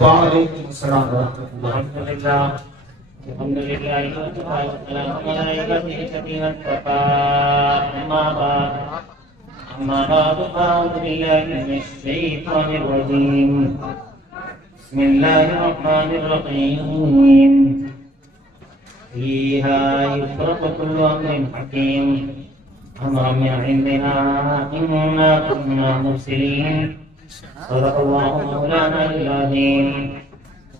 وعلیکم السلام ورحمۃ اللہ۔ الحمد لله والسلام على عباده الذين اصطفى أما بعد فأعوذ بالله من الشيطان الرجيم بسم الله الرحمن الرحيم فيها يفرق كل أمر حكيم أمرا من عندنا إنا كنا مرسلين صدق الله مولانا العظيم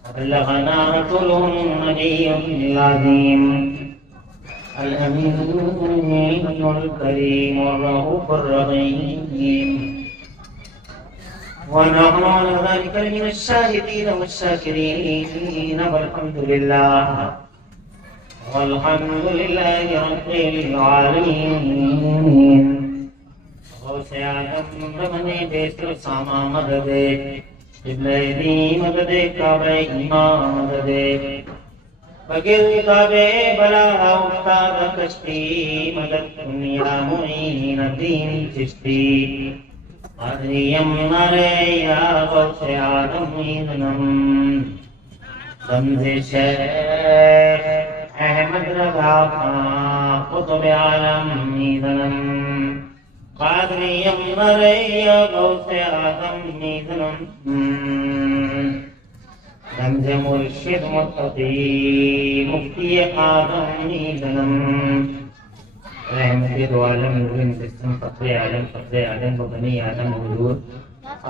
وبلغنا رسوله النبي العظيم الأمين الكريم والرؤوف الرحيم ونحن على ذلك من الشاهدين والشاكرين والحمد لله رب العالمين غوث اعظم رمنے بیسر ساما مدد قبلہ دی مدد کعبہ ایمان مدد بگل کعبہ بلا افتاد کشتی مدد دنیا معین دین چشتی قادریم نرے یا غوث اعظم ایدنم رمز شیخ احمد رضا خان قطب عالم ایدنم قادریم نرے یا غوث اعظم ایدنم رمز مرشد متقی مفتی آدم ایدنم رحمت دو عالم نورین جسم فقر عالم و بنی آدم حضور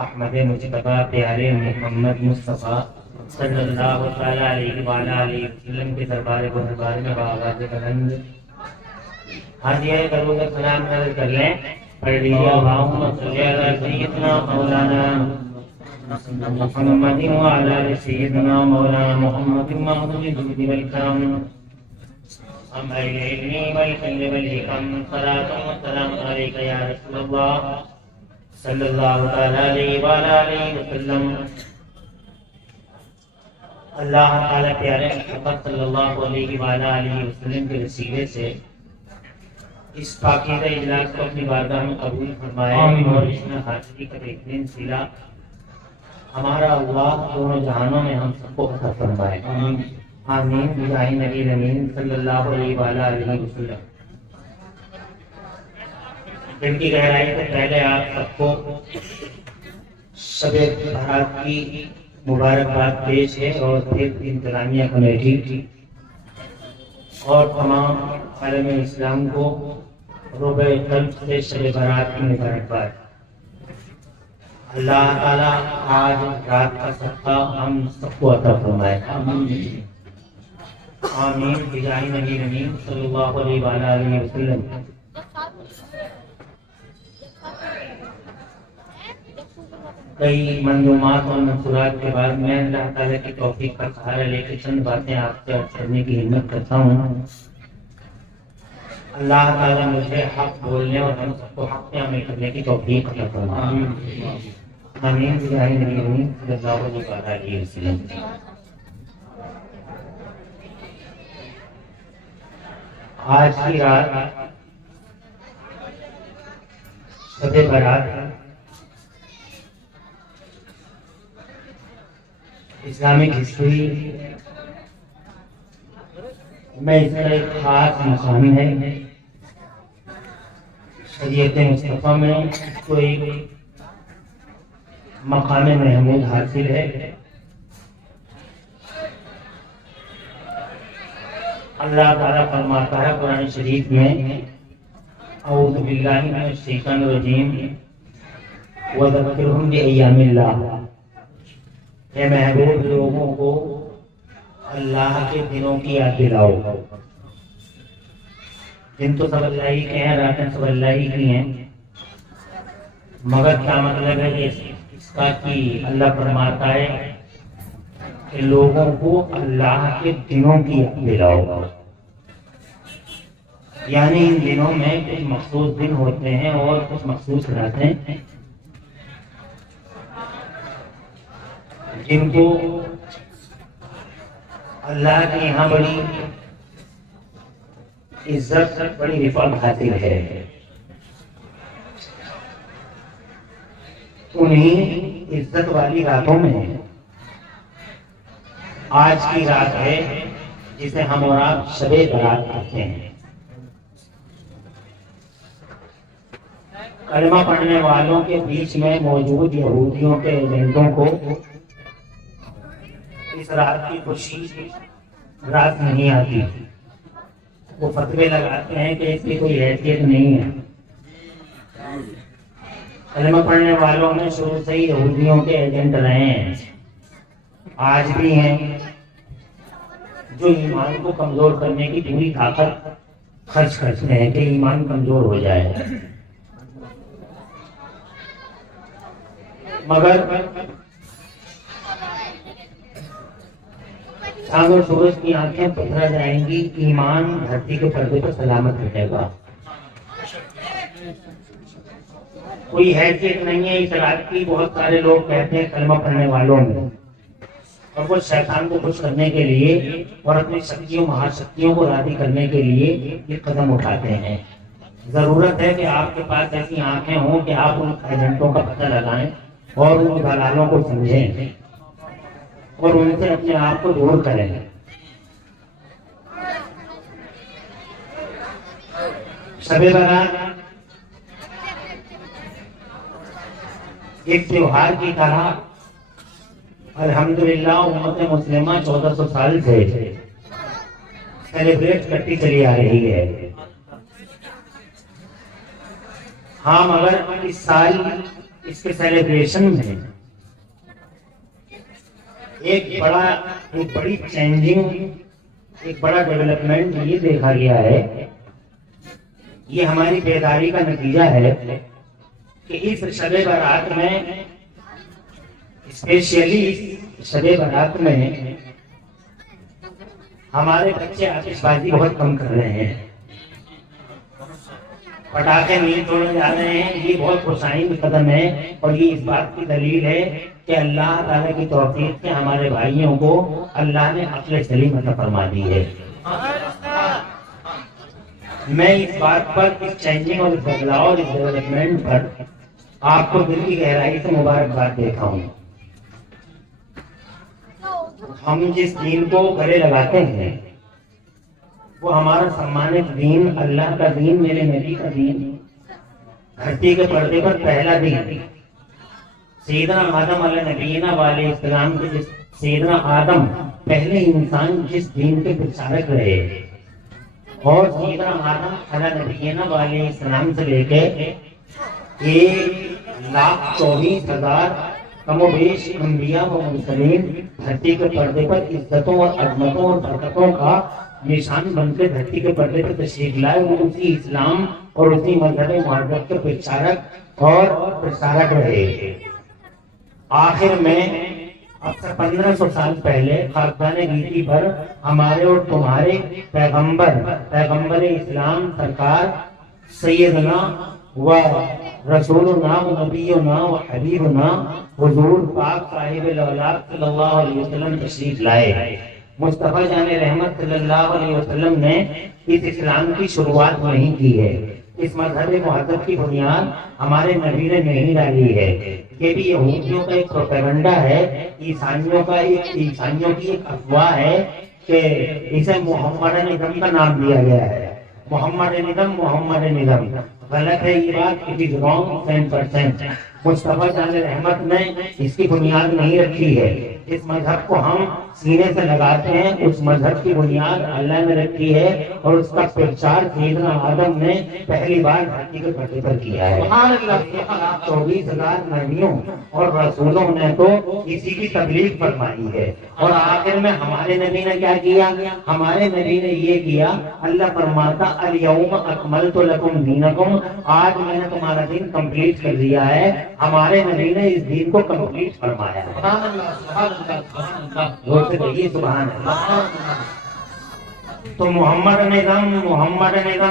احمد مجتبی پیارے محمد مصطفیٰ صلی اللہ علیہ وآلہ وسلم کے دربار میں بآواز بلند حاضر کرو گا سلام نظر کر لیں پڑھ لیجیے اللہم صلی علی سیدنا مولانا محمد وعلی آل سیدنا مولانا محمد محمود الجود والکرم ہم العلم والفضل والحکم صلاۃ و سلام علیک یا رسول اللہ صلی اللہ علیہ وآلہ وسلم۔ اللہ تعالیٰ پیارے محمد صلی اللہ علیہ وآلہ وسلم کے وسیلے سے اس پاکیزہ اجلاس کو اپنی بارگاہ میں قبول فرمائے اور اس میں حاضری کا بہترین صلہ ہمارا اللہ دونوں جہانوں میں ہم سب کو عطا فرمائے، آمین بجاہ نبی امین صلی اللہ علیہ وآلہ وسلم۔ دل کی گہرائی سے پہلے آپ سب کو شب برات کی مبارکباد پیش ہے اور پھر انتظامیہ کمیٹی اور تمام عالم اسلام کو ربع قلب سے شب برات کی مبارکباد۔ اللہ تعالیٰ آج رات کا صدقہ ہم سب کو عطا فرمائے، آمین بجاہ نبی امین صلی اللہ علیہ وآلہ وسلم۔ کئی منظومات اور منصورات کے بعد میں اللہ تعالیٰ کی توفیق کا سہارا لے کے چند باتیں آپ سے عرض کرنے کی ہمت کرتا ہوں۔ اللہ تعالیٰ مجھے حق بولنے اور ہم سب کو حق میں عمل کرنے کی توفیق عطا فرمائے، آمین بجاہ نبی امین صلی اللہ علیہ وسلم۔ آج کی رات شب برات ہے۔ اسلامک ہسٹری میں اس کا ایک خاص مقام ہے، شریعت مصطفیٰ میں اس کو ایک مقام محمود حاصل ہے۔ اللہ تعالیٰ فرماتا ہے قرآن شریف میں اعوذ باللہ من الشیطان الرجیم وذکرہم بایام اللہ، اے محبوب لوگوں کو اللہ کے دنوں کی یاد دلاؤ۔ دن تو سب اللہ ہی کے ہیں، راتیں سب اللہ ہی کی ہیں، مگر کیا مطلب ہے کہ اس کا کہ اللہ فرماتا ہے کہ لوگوں کو اللہ کے دنوں کی یاد دلاؤ، یعنی ان دنوں میں کچھ مخصوص دن ہوتے ہیں اور کچھ مخصوص راتیں جن کو اللہ کے یہاں بڑی عزت، بڑی رفعت حاصل ہے۔ انہیں عزت والی راتوں میں آج کی رات ہے جسے ہم اور آپ شب برات کہتے ہیں۔ کلمہ پڑھنے والوں کے بیچ میں موجود یہودیوں کے ایجنٹوں کو اس رات کی خوشی رات نہیں آتی۔ وہ فتوے لگاتے ہیں کہ اس کی کوئی حیثیت نہیں ہے۔ کلمہ پڑھنے والوں میں شروع سے ہی یہودیوں کے ایجنٹ رہے ہیں، آج بھی ہیں، جو ایمان کو کمزور کرنے کی پوری طاقت خرچ کرتے ہیں کہ ایمان کمزور ہو جائے۔ مگر چاند اور سورج کی آنکھیں پتھرا جائیں گی، ایمان دھرتی کے پردے پر سلامت رہے گا۔ کوئی حیثیت نہیں ہے اس رات کی، بہت سارے لوگ کہتے ہیں کلمہ پڑھنے والوں میں، اور وہ شیطان کو خوش کرنے کے لیے اور اپنی شکتیوں مہاشکتیوں کو راضی کرنے کے لیے یہ قدم اٹھاتے ہیں۔ ضرورت ہے کہ آپ کے پاس ایسی آنکھیں ہوں کہ آپ ان ایجنٹوں کا پتہ لگائیں اور ان دلالوں کو سمجھیں اور ان سے اپنے آپ کو دور کریں۔ شب برات ایک تہوار کی طرح الحمدللہ امت مسلمہ 1400 سال سے سیلیبریٹ کرتی چلی آ رہی ہے۔ ہاں مگر اس سال اس کے سیلیبریشن میں ایک بڑی چینجنگ، ایک بڑا ڈیولپمنٹ یہ دیکھا گیا ہے، یہ ہماری بیداری کا نتیجہ ہے کہ اس شب برات میں، اسپیشلی شب برات میں ہمارے بچے آتش بازی بہت کم کر رہے ہیں، پٹاخے نہیں چھوڑے جا رہے ہیں۔ یہ بہت خوشائن قدم ہے اور یہ اس بات کی دلیل ہے کہ اللہ تعالیٰ کی توفیق سے ہمارے بھائیوں کو اللہ نے عقل سلیم عطا فرما دی ہے۔ میں اس بات پر، اس چینجنگ اور اس بدلاؤ اور اس ڈیولپمنٹ پر آپ کو دل کی گہرائی سے مبارکباد دیتا ہوں۔ ہم جس دین کو گلے لگاتے ہیں وہ ہمارا سمانت دین، اللہ کا دین، میرے نبی کا دین، دھرتی کے پردے پر پہلا دین، سیدنا آدم علیہ نبینا علیہ السلام کے سیدنا آدم پہلے انسان جس دین کے پرچارک رہے، اور سیدنا آدم علیہ نبینا علیہ السلام سے لے کے 1,24,000 کم و بیش انبیاء و مرسلین دھرتی کے پردے پر عزتوں اور عظمتوں اور برکتوں کا نشان بن کے دھرتی کے پردے پر تشریف لائے۔ وہ اسی اسلام اور اسی مذہب معزز کے پرچارک اور پرسارک رہے۔ آخر میں اب سے 1500 سال پہلے خاکدان گیتی پر ہمارے اور تمہارے پیغمبر اسلام سرکار سیدنا و رسولنا و نبینا و حبیبنا حضور پاک صاحب الاولاد صلی اللہ علیہ وسلم تشریف لائے۔ مصطفیٰ جان رحمت صلی اللہ علیہ وسلم نے اس اسلام کی شروعات وہیں کی ہے۔ اس مذہب مہذب کی بنیاد ہمارے نبی نے نہیں ڈالی ہے۔ یہ بھی یہودیوں کا ایک پروپیگنڈا ہے، عیسائیوں کی ایک افواہ ہے کہ اسے محمدنزم کا نام دیا گیا ہے۔ محمدنزم غلط ہے یہ بات، اٹ از رانگ 100%۔ مصطفیٰ جان رحمت نے اس کی بنیاد نہیں رکھی ہے۔ اس مذہب کو ہم سینے سے لگاتے ہیں، اس مذہب کی بنیاد اللہ نے رکھی ہے اور اس کا پرچار سیدنا آدم نے پہلی بار دھرتی کے پردے پر کیا ہے۔ 24,000 نبیوں اور رسولوں نے تو اسی کی تبلیغ فرمائی ہے، اور آخر میں ہمارے نبی نے کیا کیا؟ ہمارے نبی نے یہ کیا، اللہ فرماتا الیوم اکملت لکم دینکم، آج میں نے تمہارا دین کمپلیٹ کر دیا ہے۔ ہمارے نبی نے اس دین کو کمپلیٹ فرمایا ہے۔ سبحان اللہ، سبحان اللہ، سبحان اللہ، زور سے کہیے سبحان اللہ۔ تو محمد نظام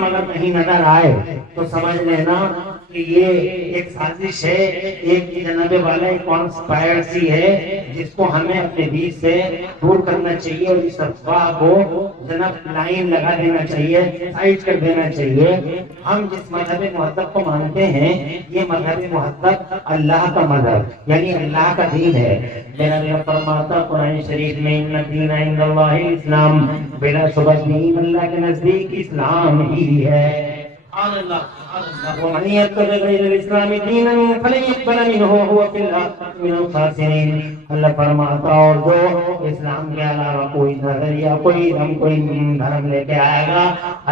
اگر کہیں نظر آئے تو سمجھ لینا کہ یہ ایک سازش ہے، ایک جناب والا ایک کانسپائرسی ہے جس کو ہمیں اپنے بیچ سے دور کرنا چاہیے، اور اس افواہ کو جناب لائن لگا دینا چاہیے، سائڈ کر دینا چاہیے۔ ہم جس مذہب مہذب کو مانتے ہیں یہ مذہب مہذب اللہ کا مذہب یعنی اللہ کا دین ہے۔ میرا اللہ فرماتا قرآن شریف میں ان الدین عند اللہ الاسلام، بلا شبہ دین اللہ کے نزدیک اسلام ہی ہے۔ سبحان اللہ سبحان اللہ۔ ومن يتبع غير الاسلام دينا فلن يقبل منه وهو في الاخرة من الخاسرين۔ اللہ فرماتا اور جو اسلام کے علاوہ کوئی نظریہ کوئی دھرم لے کے آئے گا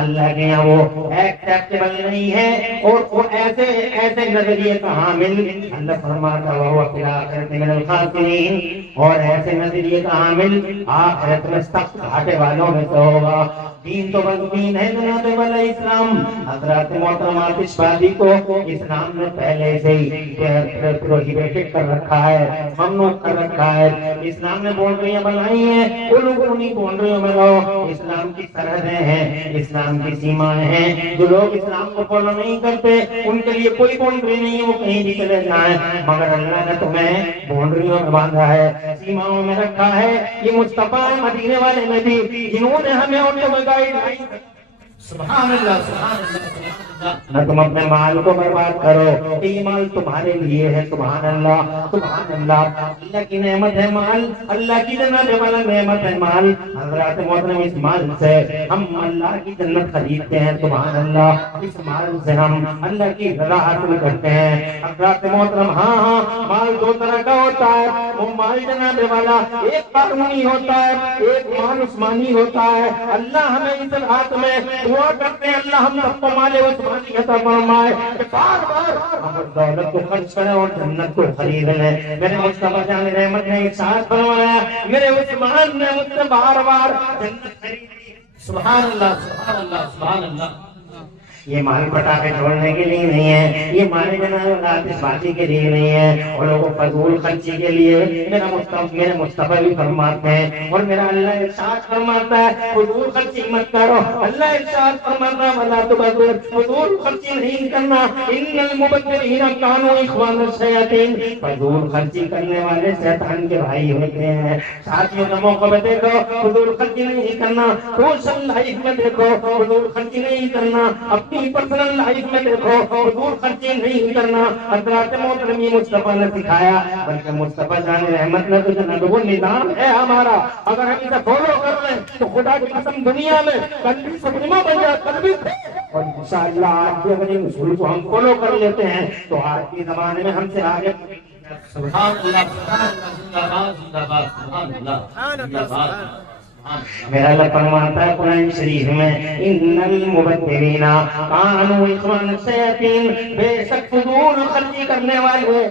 اللہ کے یہاں وہ ایکسیپٹیبل نہیں ہے، اور وہ ایسے نظریے کا حامل اللہ فرماتا وهو في الاخرة من الخاسرين، اور ایسے نظریے کا حامل آخرت میں سخت گھاٹے والوں میں سے ہوگا۔ دین تو بس دین ہے جناب والا اسلام۔ حضرات محترمات شادی کو اسلام نے پہلے سے ہی پروہیبیٹڈ کر رکھا ہے، ممنوع کر رکھا ہے۔ اسلام نے باؤنڈریاں بنائی ہیں، ان لوگوں انہیں باؤنڈریوں میں رہو۔ اسلام کی سرحدیں ہیں، اسلام کی سیمائیں ہیں۔ جو لوگ اسلام کو فالو نہیں کرتے ان کے لیے کوئی باؤنڈری نہیں ہے، وہ کہیں بھی چلے جائیں، مگر اللہ نے تمہیں باؤنڈریوں میں باندھا ہے، سیماؤں میں رکھا ہے۔ یہ مصطفیٰ مدینے والے نبی جنہوں نے ہمیں ان کو سبحان اللہ سبحان اللہ۔ نہ تم اپنے مال کو برباد کرو، یہ مال تمہارے لیے ہے۔ سبحان اللہ سبحان اللہ۔ اللہ کی نعمت ہے مال، اللہ کی جنت والا نعمت ہے مال۔ حضرات محترم اس مال سے ہم اللہ کی جنت خریدتے ہیں۔ سبحان اللہ، اس مال سے ہم اللہ کی رضا حاصل کرتے ہیں۔ حضرات محترم ہاں مال دو طرح کا ہوتا ہے، وہ مال جناب والا ایک قانونی ہوتا ہے، ایک مال عثمانی ہوتا ہے۔ اللہ ہمیں اس رات میں دعا کرتے ہیں اللہ ہم سب کو مال عثمانی عطا فرمائے کہ بار بار ہم دولت کو خرچ کریں اور جنت کو خرید لیں۔ میرے مصطفیٰ جان رحمت نے ارشاد فرمایا میرے عثمان نے مجھ سے بار بار جنت خریدی۔ سبحان اللہ سبحان اللہ سبحان اللہ۔ یہ مال پٹاخے چھوڑنے کے لیے نہیں ہے، یہ مال جناب آتش بازی کے لیے نہیں ہے، اور لوگوں فضول خرچی کے لیے۔ میرے مصطفیٰ بھی فرماتے ہیں اور میرا اللہ ارشاد فرماتا ہے فضول خرچی مت کرو۔ اللہ ارشاد فرماتا ہے ولا تبذر، فضول خرچی نہیں کرنا۔ ان المبذرین کانوا اخوان الشیاطین، فضول خرچی کرنے والے شیطان کے بھائی ہوتے ہیں۔ ساتھیوں کا موقع پہ دیکھو فضول خرچی نہیں کرنا، سوشل لائف میں دیکھو فضول خرچی نہیں کرنا، اپنی پرسنل لائف میں دیکھو فضول خرچی نہیں کرنا۔ حضرات محترم مصطفیٰ نے سکھایا، بلکہ مصطفیٰ جان رحمت نے تو جناب وہ نظام ہے ہمارا، اگر ہم اسے فالو کر لیں تو خدا کی قسم دنیا میں کلبی سپریمو بن جائے کلبی، اور انشاءاللہ آج بھی اگر ان اصول کو ہم فالو کر لیتے ہیں تو آج کے زمانے میں ہم سے آگے سبحان اللہ سبحان اللہ، زندہ باد زندہ باد، سبحان اللہ زندہ باد۔ میرا اللہ فرماتا ہے قرآن شریف میں ان المبذرین کانوا اخوان الشیاطین، بے شک فضول خرچی کرنے والے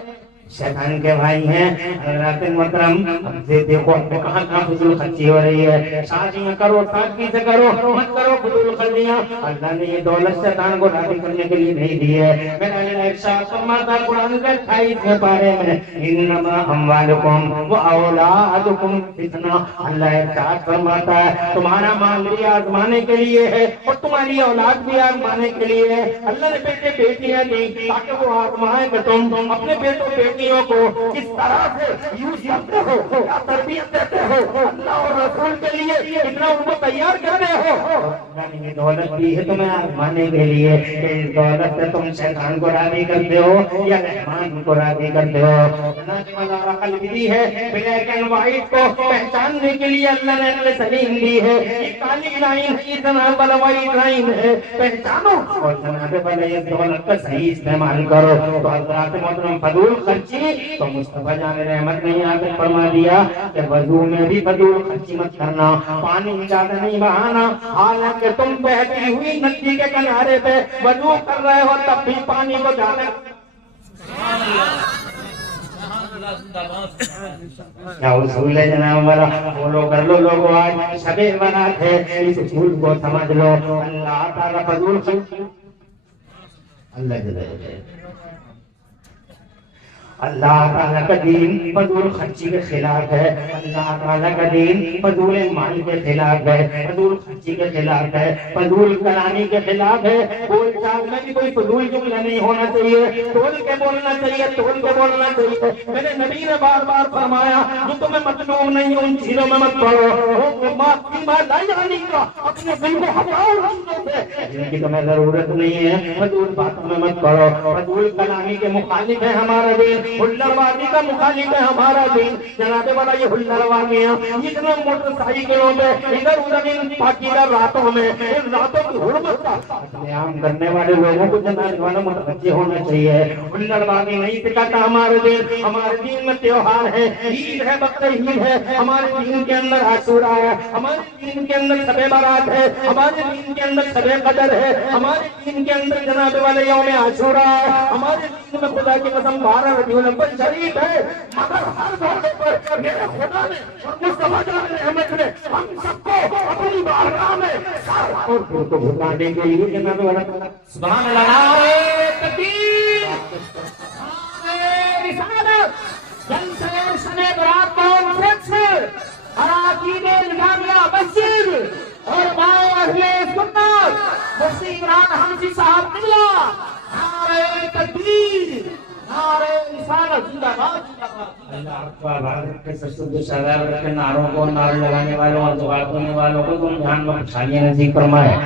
شیطان کے بھائی ہیں۔ حضرات محترم دیکھو کہاں کہاں فضول خرچی ہو رہی ہے، شادیاں کرو سادگی سے کرو، مت کرو فضول خرچیاں۔ اللہ نے یہ دولت شیطان کو راضی کرنے کے لیے نہیں دی ہے۔ میرا اللہ ارشاد فرماتا ہے قرآن کے 28ویں پارے میں انما اموالکم واولادکم فتنہ، اللہ ارشاد فرماتا ہے تمہارا مال بھی آزمانے کے لیے ہے اور تمہاری اولاد بھی آزمانے کے لیے ہے۔ اللہ نے بیٹے بیٹیاں دی تاکہ وہ آزمائیں کہ تم اپنے بیٹوں بیٹیوں کو کس طرح سے یوز کرتے ہو، کیا تربیت دیتے ہو، اللہ اور رسول کے لیے کتنا ان کو تیار کر رہے ہو۔ اللہ نے یہ دولت دی ہے تمہیں آزمانے کے لیے کہ اس دولت سے تم شیطان کو راضی کرتے ہو یا رحمان کو راضی کرتے ہو۔ چنانچہ مزارہ قلب دی ہے، بلیک اینڈ وائٹ کو پہچاننے کے لیے اللہ نے عقل سلیم دی ہے۔ یہ کالی لائن ہے، یہ جناب والا وائٹ لائن ہے، پہچانو اور جناب والا یہ دولت کا صحیح استعمال کرو۔ تو حضرات محترم فضول خرچی تو مصطفیٰ جان رحمت نے یہاں تک فرما دیا کہ وضو میں بھی فضول خرچی مت کرنا، پانی زیادہ نہیں بہانا، حالانکہ تم بہتی ہوئی ندی کے کنارے پہ وضو کر رہے ہو تب بھی پانی کو زیادہ کیا اصول ہے جناب والا فالو کر لو۔ لوگوں آج شب برات ہے، اس اصول کو سمجھ لو۔ اللہ تعالیٰ فضول خرچی اللہ جل اللہ تعالیٰ کا دین فضول خرچی کے خلاف ہے، اللہ تعالیٰ کا دین فضول مال کے خلاف ہے، فضول خرچی کے خلاف ہے، فضول کلامی کے خلاف ہے۔ بول چال میں بھی کوئی فضول جملہ نہیں ہونا چاہیے، تول کے بولنا چاہیے، تول کے بولنا چاہیے۔ میرے نبی نے بار بار فرمایا جو تمہیں مطلوب نہیں ان چیزوں میں مت پڑو، اپنے دل کو ہٹاؤ جن کی تمہیں ضرورت نہیں ہے، فضول باتوں میں مت پڑو۔ فضول کلامی کے مخالف ہے ہمارا دین، ہلڑ بازی کا مخالف ہے ہمارا دین۔ جناب والا یہ ہلڑ بازیاں اتنے موٹر سائیکلوں پہ ادھر ادھر ان پاکیزہ راتوں میں ان راتوں کی حرمت کا قیام کرنے والے لوگوں کو جناب والا متوجہ ہونا چاہیے۔ ہلڑ بازی نہیں سکھاتا ہمارے دین، ہمارے دین میں تہوار ہے، عید ہے، بقر عید ہے، ہمارے دین کے اندر عاشورہ ہے، ہمارے دین کے اندر شب برات ہے، ہمارے دین کے اندر شب قدر ہے، ہمارے دین کے اندر جناب والے یوم عاشورہ ہے، ہمارے دین میں خدا کی قسم 12 ربیع الاول شریف ہے۔ مگر ہر موقع پر میرے خدا نے اور مصطفیٰ جان احمد نے ہم سب کو اپنی بارگاہ میں اور دل کو بھلانے کے لیے جناب والا سبحان اللہ، نعرہ تکبیر، نعرہ رسالت، جلسہ شب برات کانفرنس، اراکین الجامعہ مسجد اور باؤ اہل سنت مفتی عمران حمزی صاحب قبلہ، نعرہ تکبیر، نعرہ رسالت، زندہ باد، زندہ باد۔ اللہ آپ کو عبادت کے سسود شراب رکھے، نعروں کو نعرے لگانے والوں اور دعات ہونے والوں کو تم جہان میں خوشحالیاں نصیب فرمائے۔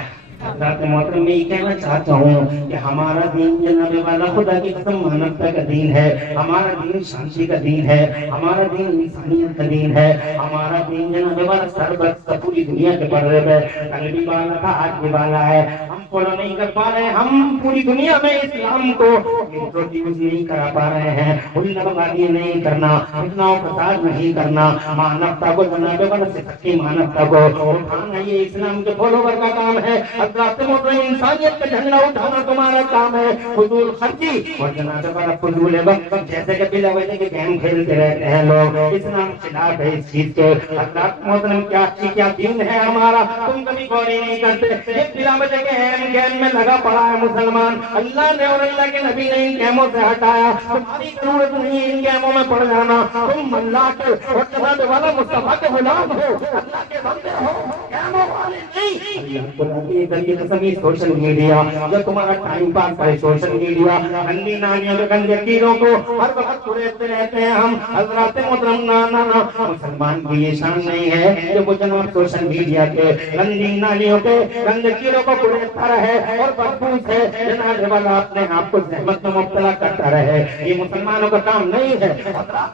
حضرات محترم میں یہ کہنا چاہتا ہوں کہ ہمارا دین جناب والا خدا کی قسم مانوتا کا دین ہے، ہمارا دین شانتی کا دین ہے، ہمارا دین انسانیت کا دین ہے، ہمارا دین جناب والا سربت پوری دنیا کے پردے پہ کل بھی بالا تھا آج بھی بالا ہے۔ ہم فالو نہیں کر پا رہے، ہم پوری دنیا میں اسلام کو انٹروڈیوس نہیں کرا پا رہے ہیں، ہلڑ بازی نہیں کرنا، فتنہ و فساد نہیں کرنا، مانوتا کو جناب والا سچی مانوتا کو اٹھانا یہ اسلام کے فالوور کا کام ہے۔ حضرات محترم انسانیت کا جھنڈا اٹھانا تمہارا کام ہے۔ فضول خرچی اور جناب والا فضول وقت جیسے کہ بلا وجہ کے گیم کھیلتے رہتے ہیں لوگ، اسلام خلاف ہے اس چیز کے۔ حضرات محترم کیا دین ہے ہمارا، تم کبھی غور نہیں کرتے۔ یہ بلا وجہ کے گیم میں لگا پڑا ہے مسلمان، اللہ نے اور اللہ کے نبی نے ان گیموں سے ہٹایا۔ تمہاری ضرورت نہیں ان گیموں میں پڑ جانا، تم اللہ کے اور جناب والا مصطفیٰ کے غلام ہو، اللہ کے بندے ہو، گیموں والے نہیں۔ کی قسم یہ سوشل میڈیا جو تمہارا ٹائم پاس کرے، سوشل میڈیا گندی نالیوں کے گندے کیڑوں کو ہر وقت چھوڑتے رہتے ہیں ہم۔ حضرات محترم نا مسلمان کی یہ شان نہیں ہے کہ وہ جناب سوشل میڈیا کے گندی نالیوں کے گندے کیڑوں کو چھوڑتا رہے اور بدبو سے جناب والا اپنے آپ کو زحمت میں مبتلا کرتا رہے، یہ مسلمانوں کا کام نہیں ہے۔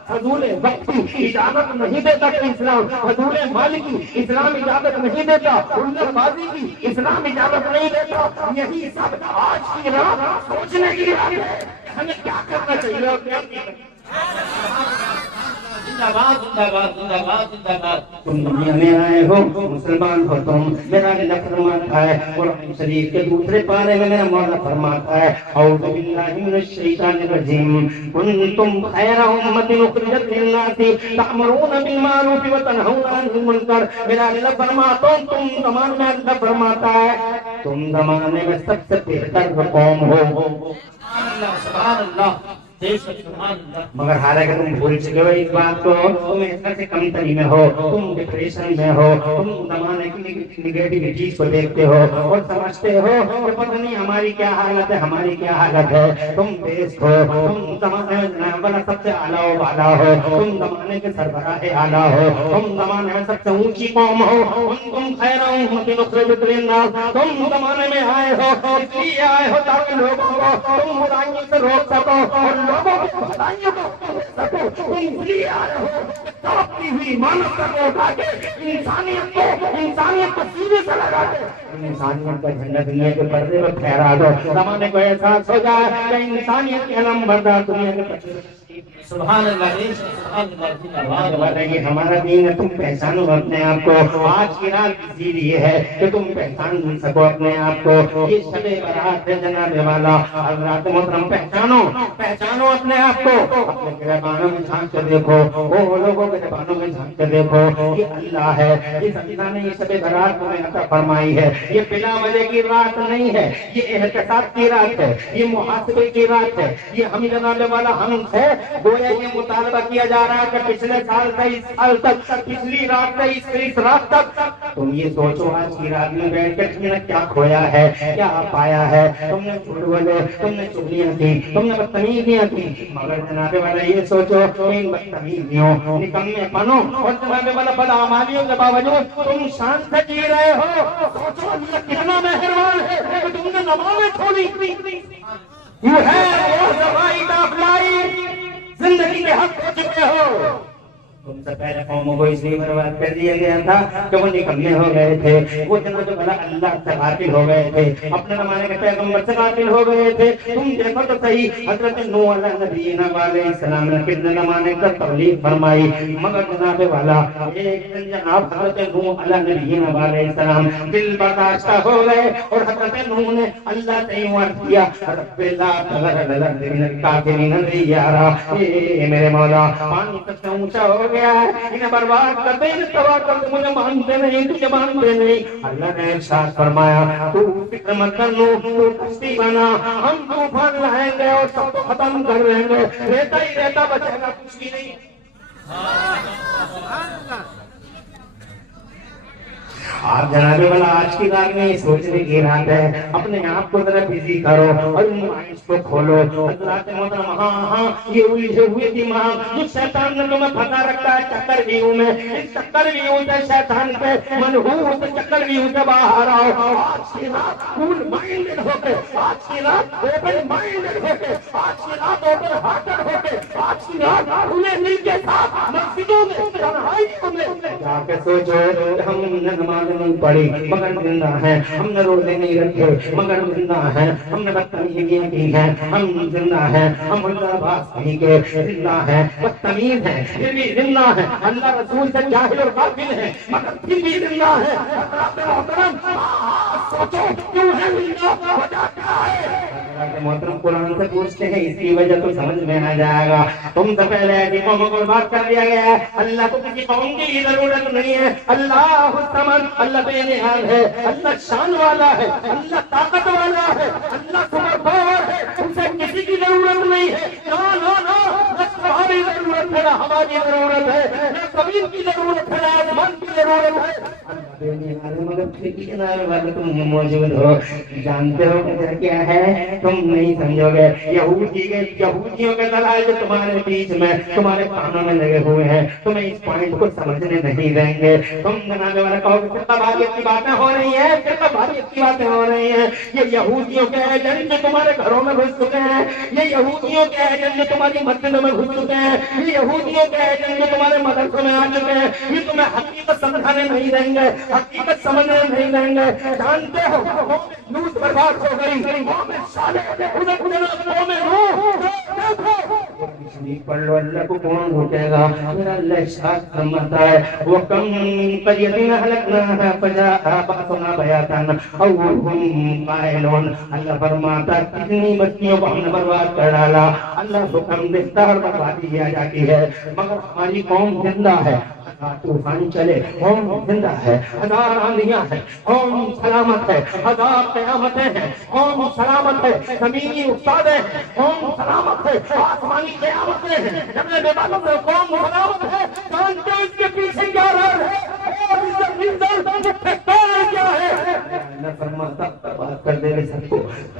فضول وقت کی اجازت نہیں دیتا کہ اسلام، فضول مال کی اسلام اجازت نہیں دیتا، ہلڑ بازی کی اسلام اجازت نہیں دیتا۔ یہی سب آج کی رات سوچنے کی رات ہے، ہمیں کیا کرنا چاہیے اور کیا نہیں۔ زندہ باد، زندہ باد، زندہ باد، زندہ باد۔ تم دنیا میں آئے ہو مسلمان ہو تم، میرا اللہ فرماتا ہے قرآن شریف کے دوسرے پارے میں میرا مولا فرماتا ہے اعوذ باللہ من الشیطان الرجیم کنتم خیر امۃ اخرجت للناس تأمرون بالمعروف وتنہون عن المنکر۔ میرا اللہ فرماتا ہوں تم زمانے میں، اللہ فرماتا ہے تم زمانے میں سب سے بہتر قوم ہو۔ سبحان اللہ، سبحان اللہ، مگر حالانکہ تم بھول چکے ہو اس بات کو، تم ایسا سے کم تری میں ہو، تم ڈپریشن میں ہو، تم زمانے کی نگیٹیوٹیز کو دیکھتے ہو اور سمجھتے ہو کہ پتہ نہیں ہماری کیا حالت ہے، ہماری کیا حالت ہے۔ تم بیسٹ ہو، تم زمانے میں جناب والا سب سے اعلیٰ و بالا ہو، تم زمانے کے سربراہ اعلیٰ ہو، تم زمانے میں سب سے اونچی قوم ہو، تم خیر امۃ اخرجت للناس، تم زمانے میں آئے ہو اس لیے آئے ہو تاکہ لوگوں کو تم برائیوں سے روک سکو اور لوگوں کو بھلائیوں کو سکو۔ تم اس لیے آئے ہو ترقی ہوئی مانوتا کو اٹھا کے انسانیت کو سینے سے لگا کے انسانیت کا جھنڈا دنیا کے پردے پر پھہرا دو۔ زمانے کو احساس ہو جائے کہ انسانیت کے علم بردار دنیا کے سبحان اللہ، سبحان اللہ۔ یہ ہمارا دین ہے، تم پہچانو اپنے آپ کو۔ آج کی رات اسی لیے ہے کہ تم پہچان سکو اپنے آپ کو۔ یہ شب برات ہے جناب والا، حضرات محترم پہچانو اپنے آپ کو۔ اپنے گریبانوں میں جھانک کر دیکھو، وہ لوگوں کے گریبانوں میں جھانک کر دیکھو، یہ اللہ ہے، اس اللہ نے یہ شب برات تمہیں عطا فرمائی ہے۔ یہ بلا وجہ کی رات نہیں ہے، یہ احتساب کی رات ہے، یہ محاسبے کی رات ہے، یہ ہم جناب والا ہم ہے گویا یہ مطالبہ کیا جا رہا ہے کہ پچھلے سال سے اس سال تک، پچھلی رات سے اس رات تک تم یہ سوچو آج کی رات میں بیٹھ کر تم نے کیا کھویا ہے، کیا پایا ہے۔ تم نے جھوٹ بولے، تم نے چغلیاں کی، تم نے بدتمیزیاں کی، مگر جناب والا یہ سوچو ان بدتمیزیوں، نکمے پنوں اور جناب والا بدعمالیوں کے باوجود تم شان سے جی رہے ہو۔ سوچو اللہ کتنا مہربان ہے کہ تم نے نمازیں چھوڑی۔ یوں ہے وہ صفائی کا اپلائی، زندگی کے حق ہو چکے ہو۔ تم سے پہلے قوموں کو اس لیے برباد کر دیا گیا تھا کہ وہ نکمے ہو گئے تھے، وہ جناب والا اللہ سے غافل ہو گئے تھے، اپنے زمانے کے پیغمبر سے غافل ہو گئے تھے۔ تم دیکھو تو صحیح، حضرت نوح علیہ السلام نے کتنے زمانے کا تبلیغ فرمائی، مگر جناب والا ایک دن جناب حضرت نوح علیہ السلام دل برداشتہ ہو گئے اور حضرت نوح نے اللہ سے یوں عرض کیا، رب لا تذر علی الارض من الکافرین دیارا، اے میرے مولا پانی سب سے اونچا ہو گیا ہے، انہیں برباد کر دے، انہیں تباہ کر دے، مجھے مانتے نہیں، تجھے مانتے نہیں۔ اللہ نے ارشاد فرمایا تو فکر مت کر لو، تو کشتی بنا، ہم طوفان لائیں گے اور سب کو ختم کر دیں گے، رہتا ہی رہتا بچے گا، کچھ بھی نہیں۔ آپ جناب والا آج کی رات میں یہ سوچنے کی رات ہے، اپنے آپ کو ذرا بزی کرو اور ان مائنڈز کو کھولو۔ حضرات محترم، ہاں یہ الجھے ہوئے دماغ جو شیطان نے تمہیں پھنسا رکھا ہے چکر ویو میں، اس چکر ویو سے شیطان پہ منحوس چکر ویو سے باہر آؤ۔ آج کی رات کول مائنڈڈ ہو کے، آج کی رات اوپن مائنڈڈ ہو کے، آج کی رات اوپن ہارٹڈ ہو کے، آج کی رات کھلے دل کے ساتھ مسجدوں میں، تنہائیوں میں جا کے سوچو کہ ہم نے نماز نہیں پڑھی مگر زندہ ہیں، ہم نے روزے نہیں رکھے مگر زندہ ہیں، ہم نے بدتمیزیاں کی ہیں، ہم زندہ ہیں، ہم اللہ باز نہیں کے زندہ ہیں، بدتمیز ہیں پھر بھی زندہ ہیں، اللہ رسول سے جاہل اور غافل ہیں مگر پھر بھی زندہ ہیں۔ حضرات محترم سوچو کیوں ہے زندہ، وجہ کیا ہے؟ حضرات محترم قرآن سے پوچھتے ہیں، اس کی وجہ تو سمجھ میں آ جائے گا۔ تم سے پہلے ایسی قوموں کو بات کر دیا گیا ہے، اللہ کو کسی قوم کی ضرورت نہیں ہے، اللہ الصمد، اللہ بے نیاز ہے، اللہ شان والا ہے، اللہ طاقت والا ہے، اللہ سپر پاور ہے، تم سے کسی کی ضرورت نہیں ہے۔ نہ تمہاری ضرورت ہے، نہ ہماری ضرورت ہے، نہ زمین کی ضرورت ہے، نہ آسمان کی ضرورت ہے، اللہ بے نیاز ہے مگر پھر بھی کنارے والے تم موجود ہو۔ جانتے ہو کہ کیا ہے، تم نہیں سمجھو گے، یہودیوں کے دلائل جو تمہارے بیچ میں تمہارے کانوں میں لگے ہوئے ہیں تمہیں اس پوائنٹ کو سمجھنے نہیں دیں گے۔ تم جناب والا کہو کہ بھاگیت کی باتیں ہو رہی ہیں، بھاگیت کی باتیں ہو رہی ہیں، یہ یہودیوں کے ایجنٹ جو تمہارے گھروں میں گھس چکے ہیں، یہ یہودیوں کے ایجنٹ جو تمہاری مسجدوں میں گھس چکے ہیں، یہ یہودیوں کے ایجنٹ جو تمہارے مدرسوں میں آ چکے ہیں، یہ تمہیں حقیقت سمجھانے نہیں دیں گے، حقیقت سمجھنے نہیں دیں گے۔ جانتے ہو لوط برباد ہو گئی، پڑھ لو اللہ کو کون روکے گا؟ میرا اللہ ارشاد فرماتا ہے وَكَمْ مِنْ قَرْيَةٍ أَهْلَكْنَاهَا فَجَاءَهَا بَأْسُنَا بَيَاتًا أَوْ هُمْ قَائِلُونَ۔ اللہ فرماتا ہے کتنی بستیوں کو ہم نے برباد کر ڈالا، اللہ حکم دیتا ہے بربادی کیا جاتی ہے مگر ہماری قوم زندہ ہے۔ طوفان چلے قوم زندہ ہے، ہزار آندیاں ہیں قوم سلامت ہے، ہزار قیامتیں ہیں قوم سلامت ہے، زمینی افتادیں ہیں قوم سلامت ہے، آسمانی قیامتیں ہیں جنہیں بے باتوں سے قوم سلامت ہے۔ جانتے ہیں اس کے پیچھے کیا راز ہے اور اس کے پیچھے کیا ہے؟ اللہ فرماتا بات کر دے سب کو،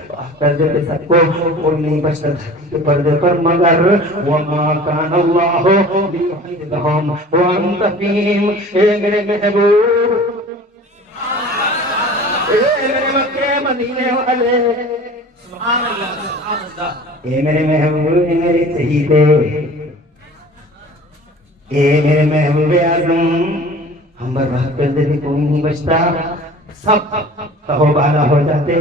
بات کر دے سب کو، کوئی نہیں بچتا کے پردے پر مگر وَمَا كَانَ اللَّهُ لِيُعَذِّبَهُمْ وَأَنْتَ فِيهِمْ۔ اے میرے محبوب، اے میرے مکے مدینے والے، اے میرے محبوب، اے میرے چہیتے، اے میرے محبوب اعظم، ہم برباد کر دے کوئی نہیں بچتا، سب تہو بالا ہو جاتے،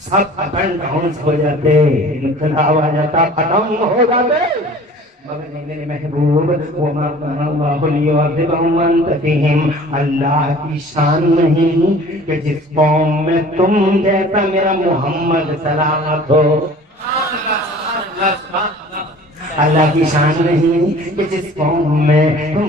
سب اپن ڈاؤنس ہو جاتے، انقلاب آ جاتا، ختم ہو جاتے مگر میرے محبوب وَمَا كَانَ اللَّهُ لِيُعَذِّبَهُمْ وَأَنْتَ فِيهِمْ۔ اللہ کی شان نہیں کہ جس قوم میں تم جیسا میرا محمد سلامت ہو، اللہ کی شان نہیں کہ جس قوم میں تم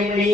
MD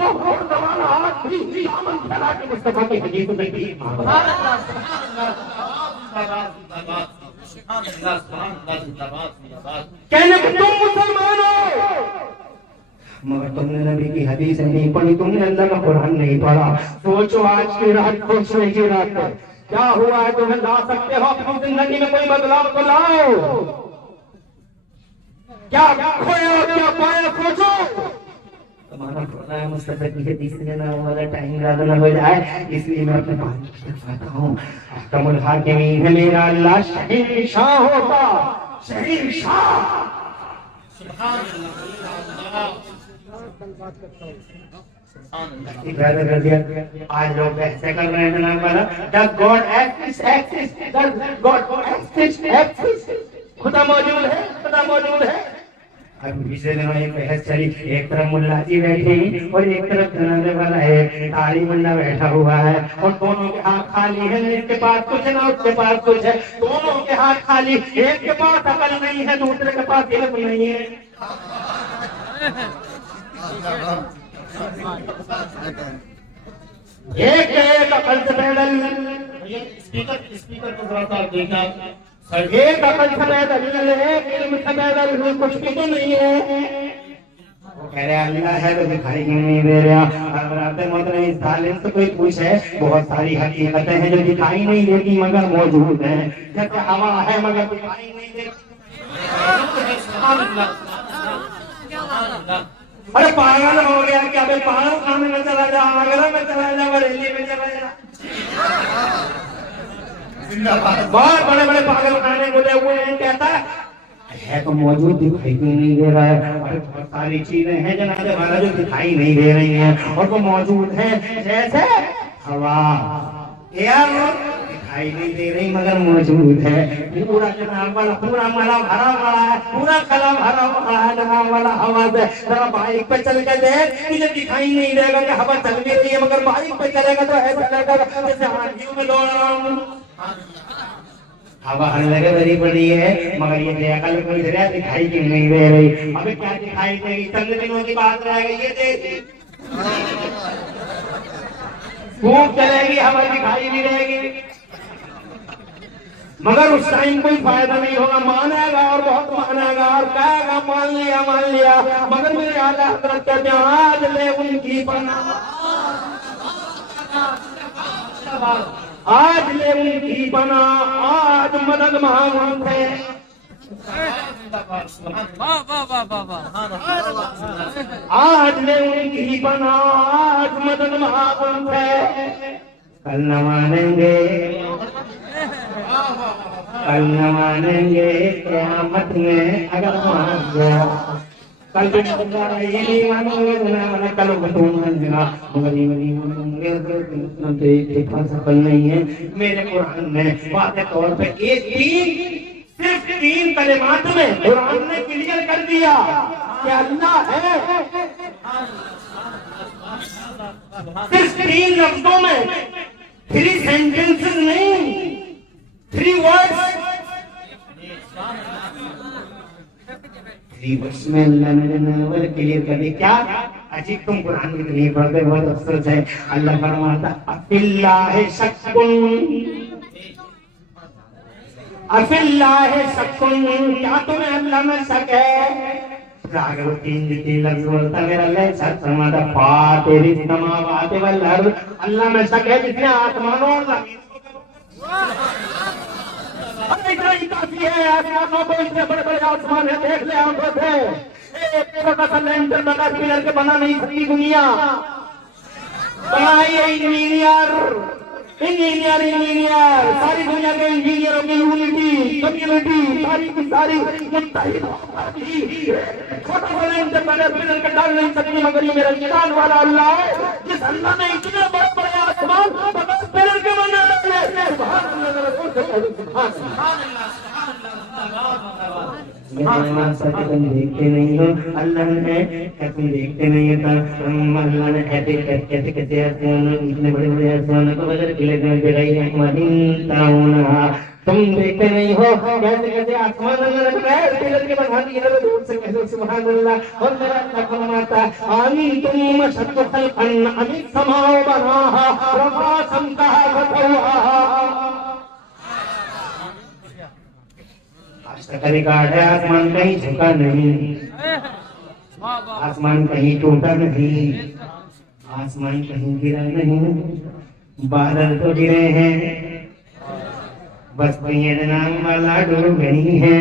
اور دوبارہ ہاتھ بھی دامن پھیلا کے مصطفیٰ کی حدیث میں بھی کہنے کہ تم مسلمان ہو مگر تم نے نبی کی حدیث نہیں پڑھی، تم نے اللہ کا قرآن نہیں پڑھا. سوچو آج کی رات سوچنے کی رات ہے، کیا ہوا ہے تمہیں لا سکتے ہو اپنی زندگی میں کوئی بدلاؤ تو لاؤ. کیا کھویا اور کیا پایا سوچو. تمہارا خدا مصطفیٰ کی حدیث میں نہ ہمارا ٹائم زیادہ نہ ہو جائے، اس لیے میں اپنے بھائی کی طرف آتا ہوں. احکم الحاکمین ہے میرا اللہ، شہیر شاہ ہوتا، شہیر شاہ. آج لوگ ایسے کر رہے ہیں جناب والا does God exist? Does God exist? خدا موجود ہے، خدا موجود ہے. اب پچھلے دنوں ایک بحث چلی، ایک طرف ملا جی بیٹھے اور ایک طرف جنازے والا ہے تالی ملا بیٹھا ہوا ہے اور دونوں کے ہاتھ خالی ہے، ایک کے پاس کچھ نہ اس کے پاس کچھ ہے. دونوں کے ہاتھ خالی، ایک کے پاس عقل نہیں ہے دوسرے کے پاس علم نہیں ہے. ایک عقل سے پیدل، اسپیکر کو ذرا سا دیکھنا. ایک عقل سے پیدل، ایک علم سے پیدل، کچھ بھی تو نہیں ہے. وہ کہہ رہے اللہ ہے تو دکھائی کیوں نہیں دے رہا. حضرات محترم اس ظالم سے کوئی پوچھے، بہت ساری حقیقتیں ہیں جو دکھائی نہیں دیتی مگر موجود ہیں. جیسے ہوا ہے مگر دکھائی نہیں دیتی. ارے پاگل ہو گیا کہ ابھی پاگل خانے میں چلا جا، آگرہ میں چلا جا، بریلی میں چلا جا. بہت بڑے بڑے پاگل خانے کھلے ہوئے ہیں. کہتا ہے تو موجود دکھائی کیوں نہیں دے رہا ہے. بہت ساری چیزیں ہیں جناب والا جو دکھائی نہیں دے رہی ہیں اور وہ موجود ہیں، جیسے ہوا دکھائی نہیں دے رہی مگر موجود ہے. پورا جناب والا پورا ملا بھرا پڑا ہے، پورا کلا بھرا پڑا ہے جناب والا ہوا سے. ذرا بائک پہ چل کے دیکھ، تجھے دکھائی نہیں دے گا کہ ہوا چل بھی رہی ہے مگر بائک پہ چلے گا تو ایسا لگے گا جیسے ہاتھیوں میں دوڑ رہا ہوں. ہوا ہر جگہ بھری پڑی ہے مگر یہ عقل کوئی ذرا دکھائی کیوں نہیں دے رہی. ابھی کیا دکھائی دے گی؟ چند دنوں کی بات رہ گئی ہے. خوب چلے گی، ہوا دکھائی نہیں دے گی مگر اس ٹائم کوئی فائدہ نہیں ہوگا. مانے گا اور بہت مانے گا اور کہے گا مان لیا مگر میرے اعلیٰ حضرت کہتے ہیں آج لے ان کی پناہ، آج لے ان کی پناہ، آج مدد مانگ ہے. آج لے ان کی پناہ، آج مدد مانگ ہے. کل نہ مانیں گے، کل نہ مانیں گے قیامت میں اگر مان گیا. کل بھی یہ نہیں مانوں گے کل تو مان گا مگر یہ نہیں مانوں گے کل نہیں ہے. میرے قرآن نے واضح طور پہ صرف 3 کلمات میں قرآن نے کلیئر کر دیا کہ اللہ ہے. صرف 3 لفظوں میں، 3 سینٹنسز نہیں، 3 words. 3 words میں اللہ نے کلیئر کر دیا. کیا عجیب، تم قرآن کی نہیں پڑھتے، بہت افسوس ہے. اللہ فرماتا افی اللہ شکن، افی اللہ شکن، کیا تمہیں اللہ میں شک ہے؟ اگر وہ 3 لفظ بولتا میرا اللہ شک فرماتا فاطر السماوات والارض، اللہ میں شک ہے جس نے آسمانوں اور زمین کو اتنا ہی کافی ہے. آسمانوں کو اتنے بڑے بڑے آسمان ہے، دیکھ لے آنکھوں سے. ایک چھوٹا سا لینٹر بغیر پلر کے بنا نہیں سکتی دنیا. بنائی انجینئر ساری دنیا کے انجینئروں کی یونٹی کمیونٹی ساری کی ساری متحد چھوٹا سا لینٹر بغیر پلر کے ڈال نہیں سکتی مگر یہ میرا جلال والا اللہ ہے جس اللہ نے اتنے بڑے بڑے آسمان بغیر پلر کے بنا لے. سبحان اللہ، تم دیکھتے نہیں ہو اللہ نے، تم دیکھتے نہیں ہو اللہ نے ایسے کیسے اتنے بڑے بڑے آسمانوں کو بغیر پلے تم دیکھتے نہیں ہو کیسے کیسے آسمان اللہ نے بغیر قلت کے بنا دیا ہے، دور سے کہتے سبحان اللہ۔ اور میرا اللہ فرماتا ہے آمنتم اشد خلقا ام السماء بناها رفع سمكها فسواها۔ آج تک کا ریکارڈ ہے، آسمان کہیں جھکا نہیں، آسمان کہیں ٹوٹا نہیں، آسمان کہیں گرا نہیں، بادل تو گرے ہیں بس یہ نام والا ڈوب گئی ہے،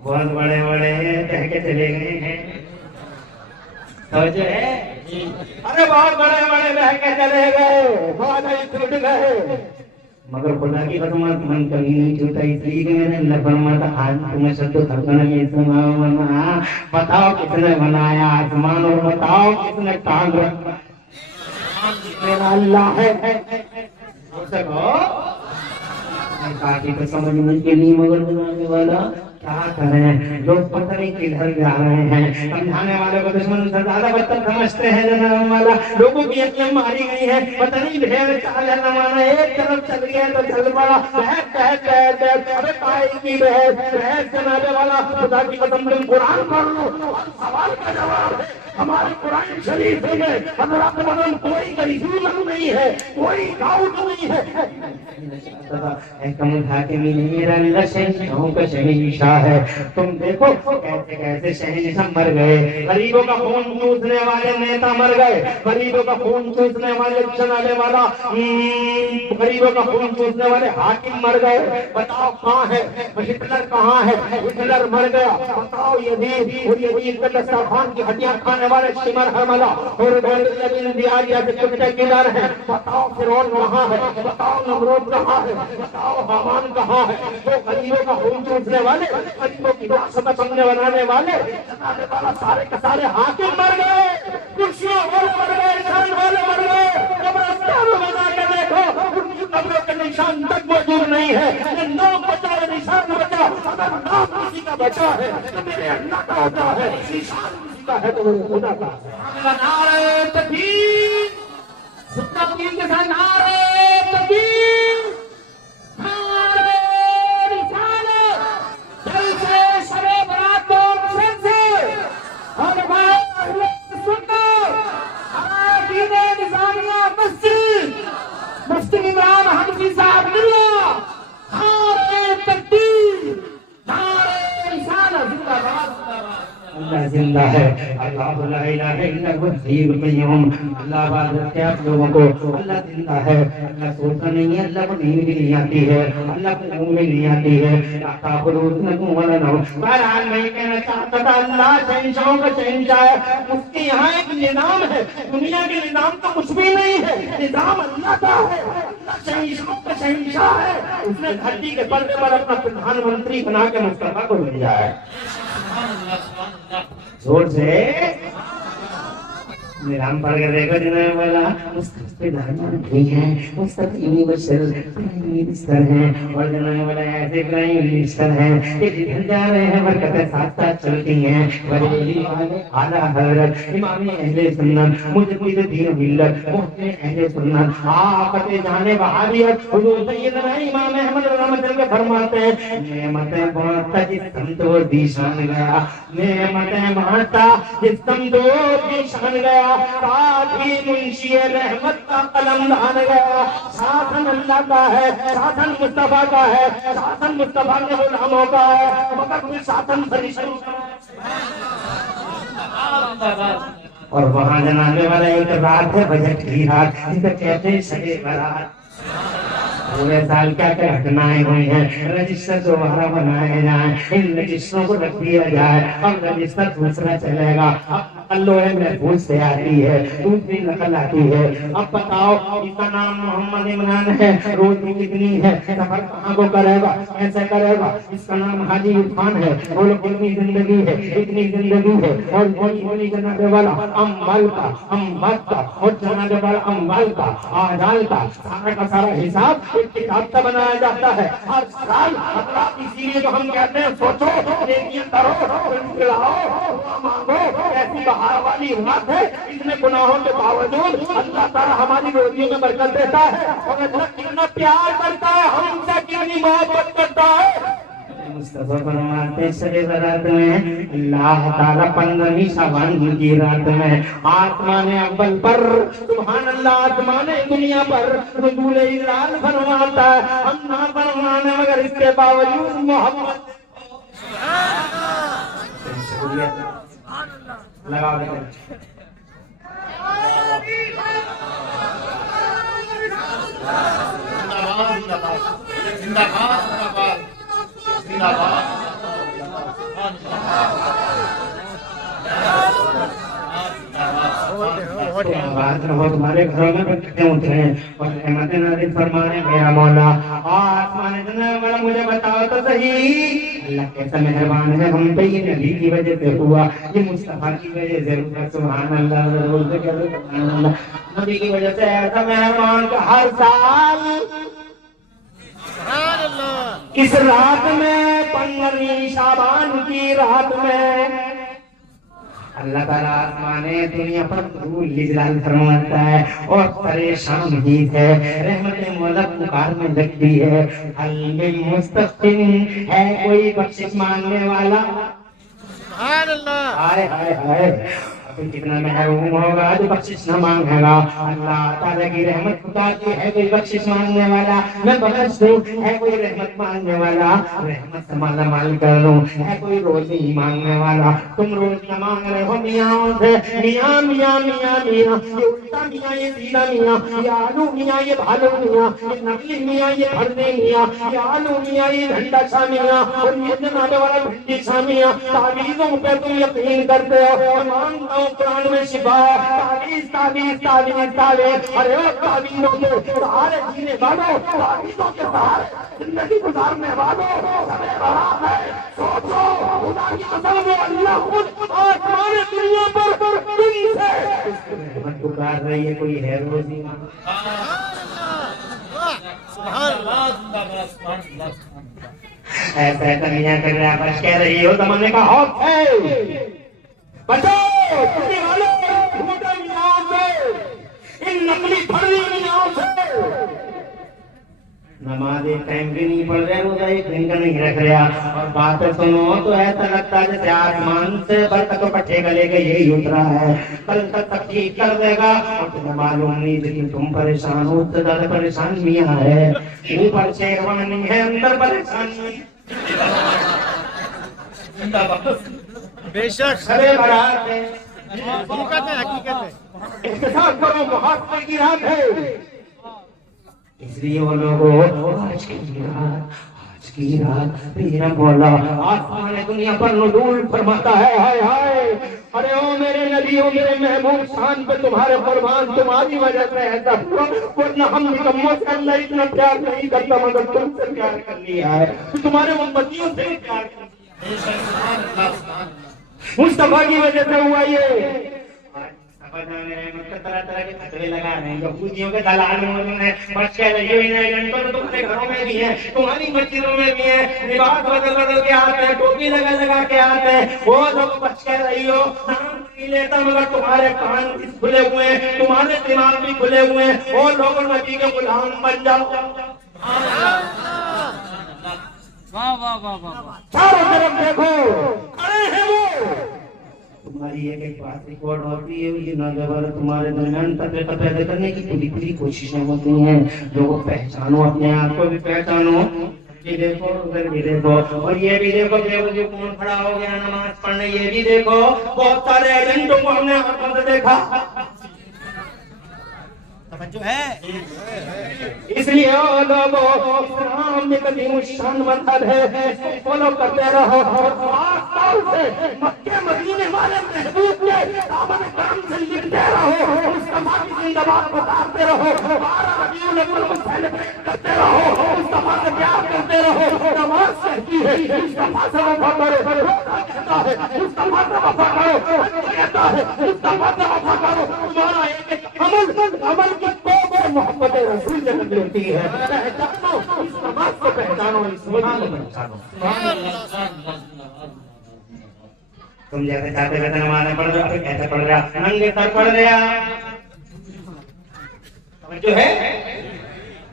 بہت بڑے بڑے کہہ کے چلے گئے ہیں، سوچے ارے بہت بڑے بڑے بہ کے چلے گئے، بادل ٹوٹ گئے، مگر خدا کی قسم آسمان کبھی نہیں ٹوٹا، اس لیے کہ میں نے اللہ فرماتا آج تمہیں شد خلقنا السماء بنا، بتاؤ کس نے بنایا آسمان اور بتاؤ کس نے ٹانگ رکھا، میرا اللہ ہے۔ کافی کو سمجھنے کے لیے مگر بنانے والا کیا کریں، لوگ پتہ نہیں کدھر جا رہے ہیں، سمجھانے والے کو دشمن سے زیادہ بدتر سمجھتے ہیں، جناب والا لوگوں کی عقلیں ماری گئی ہیں، پتہ نہیں بھیڑ چال ہے زمانہ، ایک طرف چل گیا تو چل پڑا، بحث ارے کائے کی بحث جناب والا، خدا کی قسم تم قرآن پڑھ لو، سوال کا جواب ہے ہمارے قرآن شریف میں، حضرات مدن کوئی کنفیوژن نہیں ہے، کوئی ڈاؤٹ نہیں ہے، کمل حاکمی نہیں، میرا اللہ شہنشاہوں کا شہنشاہ ہے، تم دیکھو کیسے کیسے شہنشاہ مر گئے، غریبوں کا خون چوسنے والے نیتا مر گئے، غریبوں کا خون چوسنے والے چلانے والا، غریبوں کا خون چوسنے والے حاکم مر گئے، بتاؤ کہاں ہے ہٹلر، کہاں ہے ہٹلر، مر گیا، بتاؤ یزید اور یزید کا دسترخوان کی ہڈیاں کھانے والے شمر حملہ اور دیاریا سے کتے کدھر ہیں، بتاؤ فرعون کہاں ہے، بتاؤ نمرود کہاں ہے، بتاؤ حامان کہاں ہے، وہ غریبوں کا خون چوسنے والے، غریبوں کی معاشرت بننے بنانے والے، جناب والا سارے کے سارے حاکم مر گئے، کرسیوں والے مر گئے، انسان والے مر گئے، قبرستانوں میں جا کے دیکھو ان کی قبروں کے نشان تک موجود نہیں ہے، نام بچا ہے نشان بچا، اگر نام کسی کا بچا ہے تو میرے اللہ کا ہوتا ہے، نشان کسی کا ہے تو میرے خدا کا ہے۔ نعرہ تکبیر، تکبیر کے ساتھ نعرہ تکبیر، نعرہ رسالت، جلسے شب برات سے اور اہل سنت اراکین نظامیہ مسجد مفتی عمران حنفی صاحب اللہ، نعرہ تکبیر، نعرہ رسالت، زندہ باد، اللہ زندہ ہے، اللہ لا الہ الا هو الحی القیوم، اللہ عبادت کے آپ لوگوں کو، اللہ زندہ ہے، اللہ سوتا نہیں ہے، اللہ کو نیند بھی نہیں آتی ہے، اللہ کو نیند بھی نہیں آتی ہے، لا تأخذه ولا نوم۔ بہرحال میں کہنا چاہتا تھا اللہ شہنشاہوں کا شہنشاہ ہے، اس کے یہاں ایک نظام ہے، دنیا کے نظام تو کچھ بھی نہیں ہے، نظام اللہ کا ہے، اللہ شہنشاہوں کا شہنشاہ ہے، اس نے دھرتی کے پردے پر اپنا پردھان منتری بنا کے مصطفیٰ کو بھیجا ہے۔ زور سے نظام پڑھ کے دیکھو جناب والا، مستقبل پردھان ہیں، مستقبل یونیورسل پرائم منسٹر ہیں، اور جناب والا ایسے پرائم منسٹر ہیں کہ جدھر جا رہے ہیں برکتیں ساتھ ساتھ چلتی ہیں، ولی والے اعلیٰ حضرت امام اہل سنت مجدد دین ملت مفتی اہل سنت آفت جانے وہابیت حضور سیدنا امام احمد رحمۃ اللہ فرماتے ہیں نعمتیں بانٹتا جس سمت وہ دیشان گیا، نعمتیں بانٹتا جس سمت وہ دیشان گیا، ساتھ ہی منشی رحمت کا قلم دھان گیا، شاسن اللہ کا ہے، شاسن مصطفیٰ کا ہے، شاسن مصطفیٰ کے غلاموں کا ہے، مگر کوئی شاسن فرشتوں کا ہے۔ اور وہاں جنابے والا ایک رات ہے بجٹ کی رات، جسے کہتے ہیں شب برات، پورے سال کیا کیا گھٹنائیں ہوئی ہیں، رجسٹر دوبارہ بنائے جائیں، ان رجسٹروں کو رکھ دیا جائے، اب رجسٹر دوسرا چلے گا، اب لوہے محفوظ سے آتی ہے، دوسری نقل آتی ہے، اب بتاؤ اس کا نام محمد عمران ہے، روزی کتنی ہے، سفر کہاں کو کرے گا، کیسے کرے گا، اس کا نام حاجی عرفان ہے، بولو کتنی زندگی ہے، اتنی زندگی ہے، اور بولی جناب والا اموال کا، اموات کا، اور جناب والا اموال کا، آجال کا، سارا کا سارا حساب ایک کتاب کا بنایا جاتا ہے، ہر سال اللہ، اسی لیے تو ہم کہتے ہیں سوچو، نیکیاں کرو، لاؤ، مانگو، ایسی بہار والی رات ہے، اتنے گناہوں کے باوجود اللہ تعالیٰ ہماری روزیوں میں برکت دیتا ہے، اور اللہ کتنا پیار کرتا ہے، ہم سے کتنی محبت کرتا ہے۔ مصطفیٰ فرماتے شب برات میں اللہ تعالیٰ 15ویں شعبان کی رات میں آسمان اول پر سبحان اللہ آسمان دنیا پر رسول اعلان فرماتا ہے، ہم نہ فرمانے مگر اس کے باوجود محمد لگا دیتے بات رہو تمہارے گھروں میں برکتیں اترے اور رحمت نازل فرمائے میرا مولا۔ آسمان دنیا والا مجھے بتاؤ تو صحیح، اللہ کیسا مہربان ہے ہم پہ، یہ نبی کی وجہ سے ہوا، یہ مصطفیٰ کی وجہ سے ہوا، سبحان اللہ ضرور سے کہہ دو سبحان اللہ، نبی کی وجہ سے ایسا مہربان کہ ہر سال اس رات میں 15ویں شعبان کی رات میں اللہ تعالیٰ آسمان دنیا پر نور جلال فرماتا ہے اور پریشان ہی ہے، رحمت مولا پکار میں لگتی ہے، حل من مستغفر، ہے کوئی بخشش مانگنے والا؟ سبحان اللہ، ہائے ہائے ہائے کتنا محروم ہوگا جو بخشش نہ مانگے گا۔ اللہ تعالیٰ کی رحمت پکارتی ہے، کوئی بخشش مانگنے والا میں بخش دوں، ہے کوئی رحمت مانگنے والا رحمت سے مالا مال کر دوں، ہے کوئی روزی مانگنے والا تم روزیاں مانگ رہے ہو میاں سے، میاں میاں میاں میاں، یہ الٹا میاں یہ سیدھا میاں، یہ آلو میاں یہ بھالو میاں، یہ نقلی میاں یہ بھرنے میاں، یہ آلو میاں یہ جھنڈا شاہ میاں، اور یہ جنابے والا بھنڈی شاہ میاں، تعویذوں پہ تم یقین کرتے ہو، مانگتا ہوں قرآن میں شفا، تعویذ تعویذ تعویذ تعویذ، ارے وہ تعویذوں کے سہارے جینے والوں، تعویذوں کے سہارے زندگی گزارنے والوں، سبے برات ہے، سوچو خدا کی قسم وہ اللہ خود آسمان دنیا پر تم سے رحمت پکار رہی ہے، کوئی ہے روزی ایسا کنیا کر رہا بس کہہ رہی ہو زمانے کا حق ہے، بچو کرنے والوں جھوٹے میاں سے، ان نقلی پھڑی میاں سے، نماز ایک ٹائم بھی نہیں پڑھ رہے، روزہ ایک دن کا نہیں رکھ رہا، اور باتیں سنو تو ایسا لگتا ہے جیسے آسمان سے برتھ کو پٹھے گلے کے یہی اترا ہے، کل تک ٹھیک کر دے گا، اور تمہیں معلوم نہیں لیکن تم پریشان ہو، تو زیادہ پریشان میاں ہے، اوپر شیروانی ہے اندر پریشانی بے شک سبے برات ہے، حقیقت ہے، حقیقت ہے، احتساب کرو محاسبے کی رات ہے، اس لیے وہ لوگوں آج کی رات میرا مولا آسمان دنیا پر نزول فرماتا ہے، ہائے ہائے ارے او میرے نبی او میرے محبوب شان پہ تمہارے قربان، تمہاری وجہ سے ایسا ہوا، ورنہ ہم نکموں سے اللہ اتنا پیار نہیں کرتا مگر تم سے پیار کر لیا ہے، تمہارے امتیوں سے پیار کر لیا، مصطفیٰ کی وجہ سے ہوا یہ۔ طرح طرح کے فتوے لگا رہے ہیں، یہودیوں کے دلال موجود ہیں، بچ کے رہی ہوئی ایجنٹوں تو تمہارے گھروں میں بھی ہیں، تمہاری مسجدوں میں بھی ہیں، لباس بدل بدل کے آتے ہیں، ٹوپی لگا لگا کے آتے ہیں، وہ لوگ بچ کے رہی ہو، نام نہیں لیتا مگر تمہارے کان بھی کھلے ہوئے ہیں، تمہارے دماغ بھی کھلے ہوئے ہیں، وہ لوگ نبی کے غلام بن جاؤ، چاروں طرف دیکھو کھڑے ہیں وہ، تمہاری ایک بات ریکارڈ ہوتی ہے، یہ نوجوان تمہارے درمیان تفریقہ پیدا کرنے کی پوری پوری کوششیں ہوتی ہیں، لوگوں پہچانو، اپنے آپ کو بھی پہچانو، یہ دیکھو ادھر بھی دیکھو، اور یہ بھی دیکھو جو کون کھڑا ہو گیا نماز پڑھنے، یہ بھی دیکھو، بہت سارے ایجنٹوں کو ہم نے آنکھوں سے دیکھا، توجہ ہے، اس لیے او لوگوں اسلام میں قدیم الشان مذہب ہے، فالو کرتے رہو، اور 5 سال سے مکے مدینے والے محبوب نے دامن کرم سے لکھتے رہو، مصطفیٰ کی زندہ باد بتاتے رہو، 12 ربیع الاول کو سیلیبریٹ کرتے رہو، مصطفیٰ سے پیار کرتے رہو، نماز کہتی ہے مصطفیٰ سے وفا کرو، روزہ کہتا ہے مصطفیٰ سے وفا کرو، حج کہتا ہے مصطفیٰ سے وفا کرو، تمہارا ایک عمل کی تو محبت رسول جنت لیتی ہے، پہچانو اس نماز کو، پہچانو اس وجہ کو، پہچانو تم جیسے چاہتے ویسے نمازیں پڑھ رہے ہو، کیسے پڑھ رہا؟ ننگے سر پڑھ رہا، جو ہے۔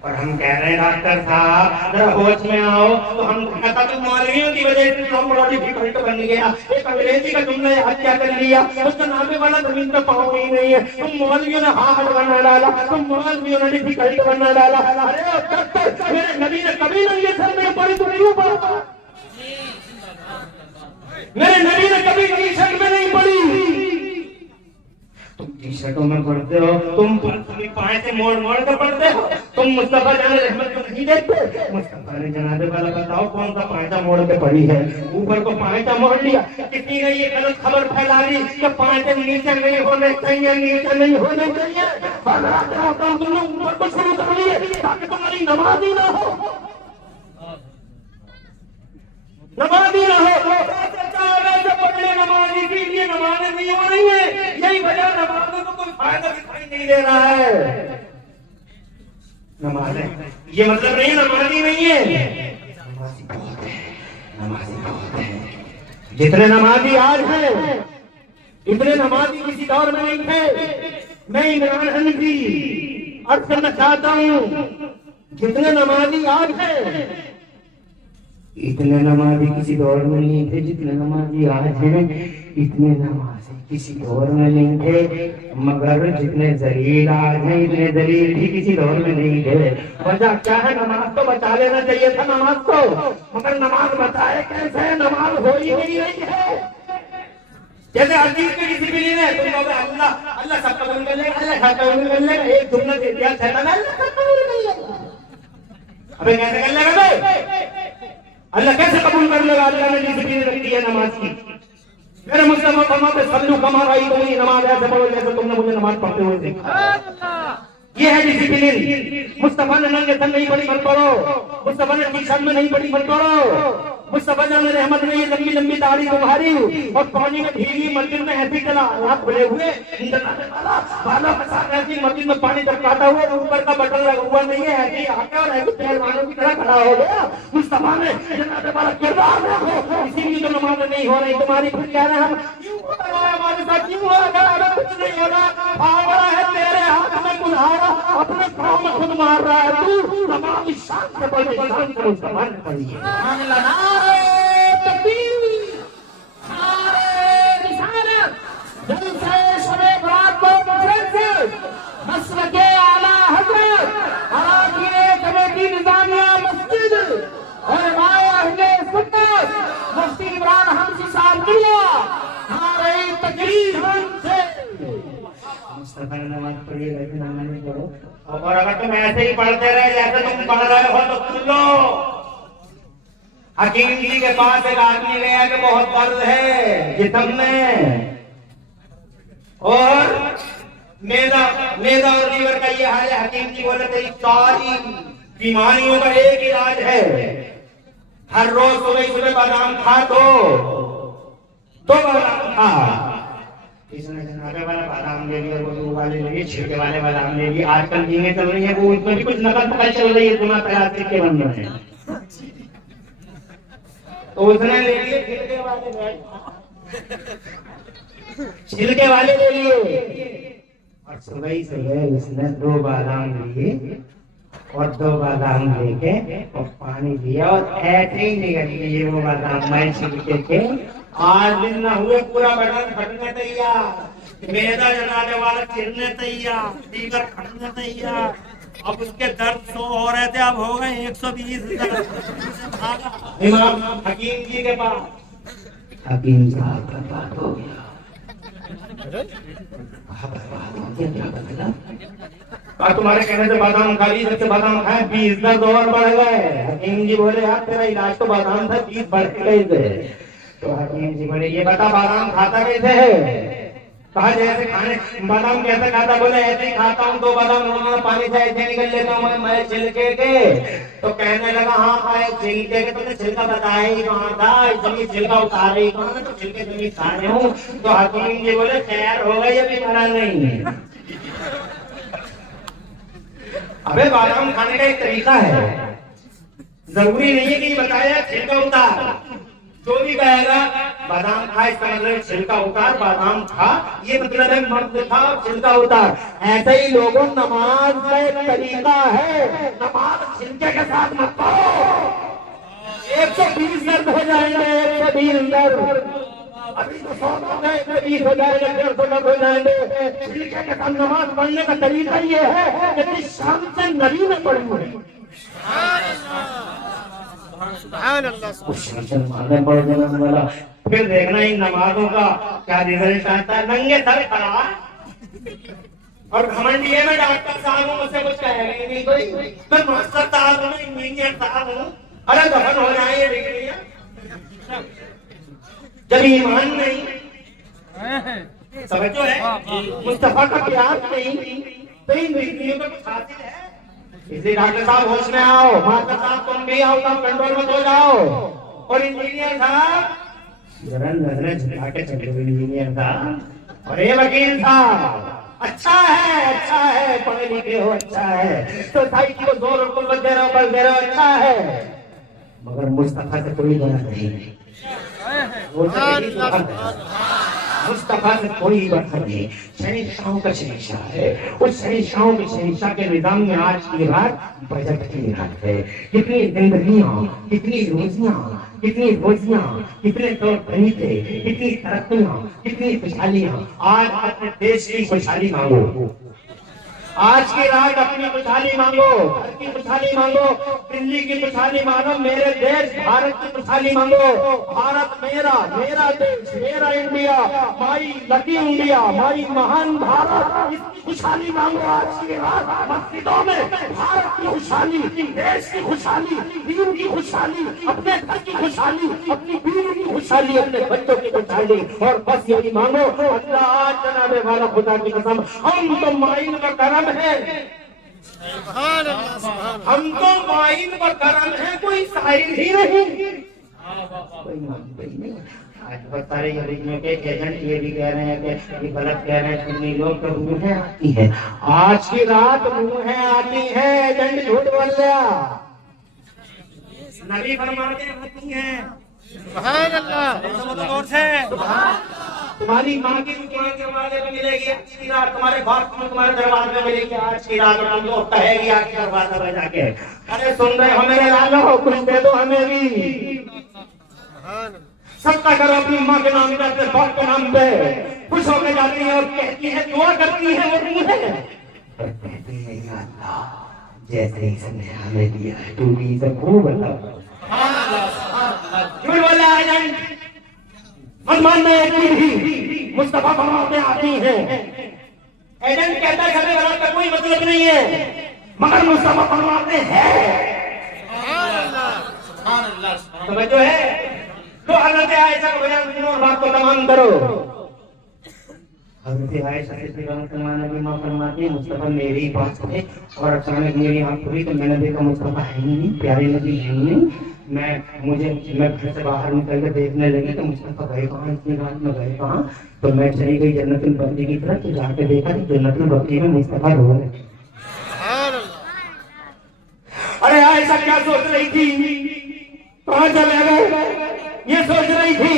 اور ہم کہہ رہے ہیں ڈاکٹر صاحب ذرا ہوش میں آؤ، تو ہم کہتا تو مولویوں کی وجہ سے ہم بڑا ڈیفیکلٹ بن گیا۔ ایک انگریزی کا جملہ حج کیا کر لیا، اس کا نامے والا زمین پہ پاؤں ہی نہیں ہے، تم مولویوں نے ہارڈ بنا ڈالا، تم مولویوں نے ڈیفیکلٹ بنا ڈالا۔ ارے ڈاکٹر، میرے نبی نے کبھی نہ یہ سر میں پڑھی تو کیوں پڑھا؟ میرے نبی نے کبھی ٹی شرٹ میں نہیں پڑھی، تم ٹی شرٹوں میں پڑھتے ہو، تم پائیں سے موڑ موڑ کے پڑھتے ہو، تم مصطفیٰ جان رحمت کو نہیں دیکھتے۔ مصطفیٰ نے جناب والا بتاؤ کون سا پائچہ موڑ کے پڑھی ہے؟ اوپر کو پائچہ موڑ لیا، کسی نے یہ غلط خبر پھیلا دی کہ پائچے نیچے نہیں ہونے چاہیے، نیچے نہیں ہونے چاہیے، تم نے اوپر کو شروع کر لیے تاکہ تمہاری نماز ہی نہ ہو، نماز ہی نہ ہو۔ نماز اسی لیے نمازیں نہیں ہو رہی ہیں، یہی وجہ نمازوں کو کوئی فائدہ دکھائی نہیں دے رہا ہے۔ نمازیں یہ مطلب نہیں نمازی نہیں ہے، نمازی بہت ہے، نمازی بہت ہے۔ جتنے نمازی آج ہیں اتنے نمازی کسی دور میں نہیں تھے۔ میں عمران حنفی عرض کرنا چاہتا ہوں، جتنے نمازی آج ہیں اتنے نمازی کسی دور میں نہیں تھے، جتنے نمازی آج ہیں اتنے نمازی کسی دور میں نہیں تھے، مگر جتنے ذلیل آج ہیں اتنے ذلیل بھی کسی دور میں نہیں تھے۔ وجہ کیا ہے؟ نماز تو بچا لینا چاہیے تھا نماز کو، مگر نماز بچائے کیسے؟ نماز ہو ہی نہیں رہی ہے۔ جیسے حدیث کی ڈسپلن ہے، تم کہو اللہ اللہ سب قبول کر لے گا، اللہ سب قبول کر لے گا، ایک جملہ دے دیا شیطان اللہ سب قبول کر لے گا۔ ابھی کیسے کر لے گا بھائی؟ اللہ کیسے قبول کر لے گا؟ اللہ نے ڈسپلن رکھی ہے نماز کی۔ میرے مصطفیٰ فرماتے صلو کما رأیتمونی، نماز ایسے پڑھو جیسے تم نے مجھے نماز پڑھتے ہوئے دیکھا۔ یہ ہے ڈسپلن۔ مصطفیٰ نے ننگے سر نہیں پڑھی مت پڑھو، مصطفیٰ نے ٹی شرٹ میں نہیں پڑھی مت پڑھو، مصطفیٰ جان رحمت نے یہ لمبی لمبی داڑھی تمہاری اور پانی میں بھیگی مسجد میں ایسی چلا، ہاتھ کھلے ہوئے بالوں کے ساتھ ایسی مسجد میں پانی چپکاتا ہوا، اوپر کا بٹن لگا ہوا نہیں ہے، ایسی آ کے اور ایسی پہلوانوں کی طرح کھڑا ہو گیا۔ مصطفیٰ نے جناب والا کردار دیکھو، اسی لیے تو نماز نہیں ہو رہی تمہاری۔ پھر کہہ رہے ہیں کیوں ہوا ہمارے ساتھ، کیوں ہوا؟ اگر کچھ نہیں ہوگا، آوڑا ہے تیرے ہاتھ میں کلہاڑا، اپنے پاؤں میں خود مار رہا ہے تو، نماز شان سے پڑھ، شان سے مصطفیٰ نے پڑھی ہے۔ اور اگر تم ایسے ہی پڑھتے رہے جیسے تم پڑھ رہے ہو تو سن لو، حکیم جی کے پاس ایک آدمی گیا کہ بہت درد ہے جسم میں، اور میدا اور لیور کا یہ حال ہے۔ حکیم جی بولے تیری ساری بیماریوں کا ایک علاج ہے، ہر روز صبح بادام کھا دو بادام کھا۔ اس نے جنابے والا بادام لے لیا، وہ والے لے لیے، چھلکے والے بادام لے لیے۔ آج کل جینے چل رہی ہے وہ اس میں بھی کچھ نقل پکڑ چل رہی ہے، تمہیں پلاسٹک کے بن رہے ہیں، تو اس نے لے لیے چھلکے والے لے لیے، اور صبح اس نے 2 بادام لیے اور 2 بادام لے کے اور پانی دیا اور ایسے ہی نکل لیے وہ بادام میں چھلکے کے۔ 8 دن نہ ہوئے پورا بدن پھٹنے تیار، میدا جلانے والا چرنے تیار، دیگر پھٹنے تیار۔ اب اس کے درد 100 ہو رہے تھے، اب ہو گئے 120 امام حکیم جی کے پاس۔ حکیم صاحب کا بات ہو گیا، تمہارے کہنے سے بادام کھا لی، جب سے بادام کھائے 20 درد اور بڑھ گئے۔ حکیم جی بولے یار تیرا علاج تو بادام تھا، 20 بڑھ گئے تھے۔ تو حکیم جی بولے یہ بتا بادام کھاتا کیسے ہے؟ کہا جیسے کھانے بادام کیسے کھاتا؟ بولے ایسے ہی کھاتا ہوں، 2 بادام پانی سے ایسے نکل لیتا ہوں میں چھلکے کے۔ تو کہنے لگا ہاں چھلکے کے، تو نے چھلکا بتایا ہی کہاں تھا، اس لیے چھلکا اتارے ہی کہاں، تو چھلکے سے کھا رہے ہوں۔ تو حکیم جی بولے خیر ہو گئی، ابھی مرا نہیں۔ ابے بادام کھانے کا ایک طریقہ ہے، ضروری نہیں ہے کہ یہ بتایا چھلکا اتار، جو بھی کہے گا بادام کھا اس کا مطلب چھلکا اتار، بادام کھا یہ مطلب ہے مرد کھا چھلکا اتار. ایسے ہی لوگوں نماز کا ایک طریقہ ہے، نماز چھلکے کے ساتھ مت پڑھو. 120 درد ہو جائیں گے، 120 درد. ابھی تو 100 ہو گئے، 120 ہو جائیں گے، 150 درد ہو جائیں گے. چھلکے کے ساتھ نماز پڑھنے کا طریقہ یہ ہے کہ جس شان سے نبی نے پڑھی ہے سبحان اللہ پڑھ دینا والا. پھر دیکھنا ان نمازوں کا کیا رزلٹ آتا ہے. ننگے سر کھڑا اور گھمنڈ یہ میں ڈاکٹر صاحب ہوں، مجھ سے کچھ کہہ رہی نہیں کوئی، میں ماسٹر صاحب ہوں، انجینئر صاحب ہوں. ارے دفن ہو جائیں یہ ڈگریاں جب ایمان نہیں، سمجھو ہے مصطفیٰ کا پیار نہیں تو ان ڈگریوں کا کچھ حاصل ہے. اس لیے ڈاکٹر صاحب ہوش میں آؤ، ماسٹر صاحب تم بھی آؤ، تم کنٹرول میں ہو جاؤ. اور انجینئر صاحب ذرا نظریں جھکا کے چلے ہوئے انجینئر صاحب. اور یہ وکیل صاحب اچھا ہے پڑھے لکھے ہو، اچھا ہے، سوسائٹی کو زور اور قوت دے رہے ہو، بل دے رہے ہو، اچھا ہے، مگر مصطفیٰ سے کوئی بات نہیں. مصطفیٰ سے کوئی بات نہیں. شہنشاہوں کا شہنشاہ ہے، اس شہنشاہوں کے شہنشاہ کے نظام میں آج کی رات بجٹ کی رات ہے. کتنی زندگیاں، کتنی روزیاں، کتنی روزیاں، کتنے طور طریقے، کتنی ترقیاں، کتنی خوشحالیاں. آج اپنے دیش کی خوشحالی مانگو، آج کی رات اپنی خوشحالی مانگو، گھر کی خوشحالی مانگو، دلی کی خوشحالی مانگو، میرے دیش بھارت کی خوشحالی مانگو. بھارت میرا، میرا دیش، میرا انڈیا، مائی لکی انڈیا، مائی مہان بھارت، اس کی خوشحالی مانگو. آج کی رات مسجدوں میں بھارت کی خوشحالی، دیش کی خوشحالی، دین کی خوشحالی، اپنے گھر کی خوشحالی، اپنی بیوی کی خوشحالی، اپنے بچوں کی خوشحالی. اور بس یہی مانگو. اللہ آج جناب والا خدا کی قسم ہم تو مائن کا کرم ہے، ہم تو مائن کا کرم ہے، کوئی سائل ہی نہیں. آج بہت سارے یہودیوں کے ایجنٹ یہ بھی کہہ رہے ہیں کہ یہ غلط کہہ رہے ہیں، سنی لوگ تو روحیں آتی ہیں. آج کی رات روحیں آتی ہیں، ایجنٹ جھوٹ بول گیا. نبی فرماتے آتی ہیں. سبحان اللہ اور سے تمہاری ماں کی دکان کے دروازے پہ ملے گی آج کی رات، تمہارے باپ کی تمہارے دروازے پہ ملے گی آج کی رات. تم تو کہے گی آج کے دروازے پہ جا کے ارے سن رہے ہو میرے لالو، کچھ دے دو ہمیں بھی. صدقہ کرو اپنی ماں کے نام پہ، اپنے باپ کے نام پہ. خوش ہو کے جاتی ہے اور کہتی ہے، دعا کرتی ہے، وہ نہیں ہے اور کہتی ہے یا اللہ جیسے اس نے ہمیں دیا ہے تو بھی اسے خوب اللہ. جھوٹ بولا ایجنٹ مسلمان میں ایک مصطفیٰ فرماتے آتی ہیں. ایجنٹ کہتا ہے ہمیں غلط کا کوئی مطلب نہیں ہے، مگر مصطفیٰ فرماتے ہیں. توجہ ہے تو حضرت عائشہ کو بیان سنو اور بات کو تمام کرو. حضرت عائشہ رضی اللہ عنہا بھی ماں فرماتی ہیں مصطفیٰ میری بات سنے اور اچانک میری آنکھ کھلی تو میں نے دیکھا مصطفیٰ ہے ہی نہیں، پیارے نبی ہے ہی نہیں. میں گھر سے باہر نکل کے دیکھنے لگے تو مصطفیٰ گئے کہاں، اتنی رات میں گئے کہاں. تو میں چلی گئی جنت البقیع کی طرف، تو جا کے دیکھا کہ جنت البقیع میں مصطفیٰ رو رہے. ارے عائشہ کیا سوچ رہی تھی، کہاں چلے گئے یہ سوچ رہی تھی.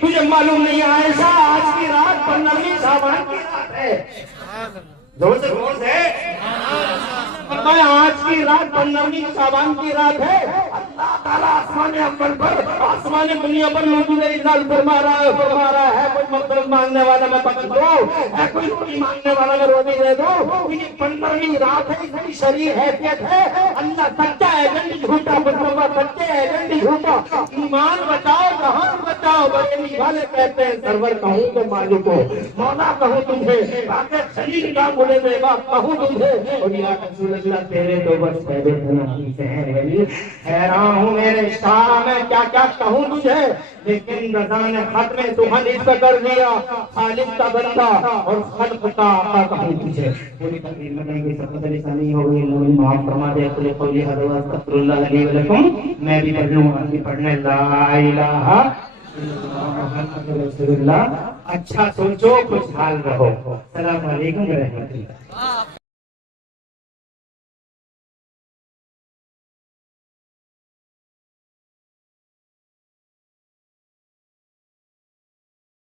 تجھے معلوم نہیں عائشہ آج کی رات 15ویں شعبان کی رات ہے. زور سے فرمایا آج کی رات 15ویں شعبان کی رات ہے. اللہ تعالیٰ آسمان اول پر، آسمان دنیا پر موجود انزال فرما رہا ہے کوئی مقصد مانگنے والا میں بخش دو، ہے کوئی روٹی مانگنے والا میں روٹی دے دو. یہ 15ویں رات ہے، اتنی شرعی حیثیت ہے. اللہ سچا ایجنٹ جھوٹا، مصطفیٰ سچے ایجنٹ جھوٹا. ایمان بچاؤ جہاں بچاؤ. بریلی والے کہتے ہیں سرور کہوں کہ مالک ہو، مولا کہوں تمہیں، باقی خلیل کا بولے دے گا کہوں تمہیں. اور یا رسول اللہ تیرے تو بس پیدے بنائی سے ہیں ولی. حیران ہوں میرے شاہ میں کیا کیا کہوں تجھے، لیکن رضا نے ختم سخن اس کا کر دیا. خالق کا بندہ اور خلق کا آقا کہوں تجھے. پوری تقریر میں کہیں گے سب لسانی ہو گئی، اللہ معاف فرما دے. قل قولی ھذا واستغفر اللہ لی ولکم. میں بھی پڑھ لوں آپ بھی پڑھنے لا الہ الا اللہ محمد رسول اللہ. اچھا سوچو، خوشحال رہو. السلام علیکم ورحمۃ اللہ.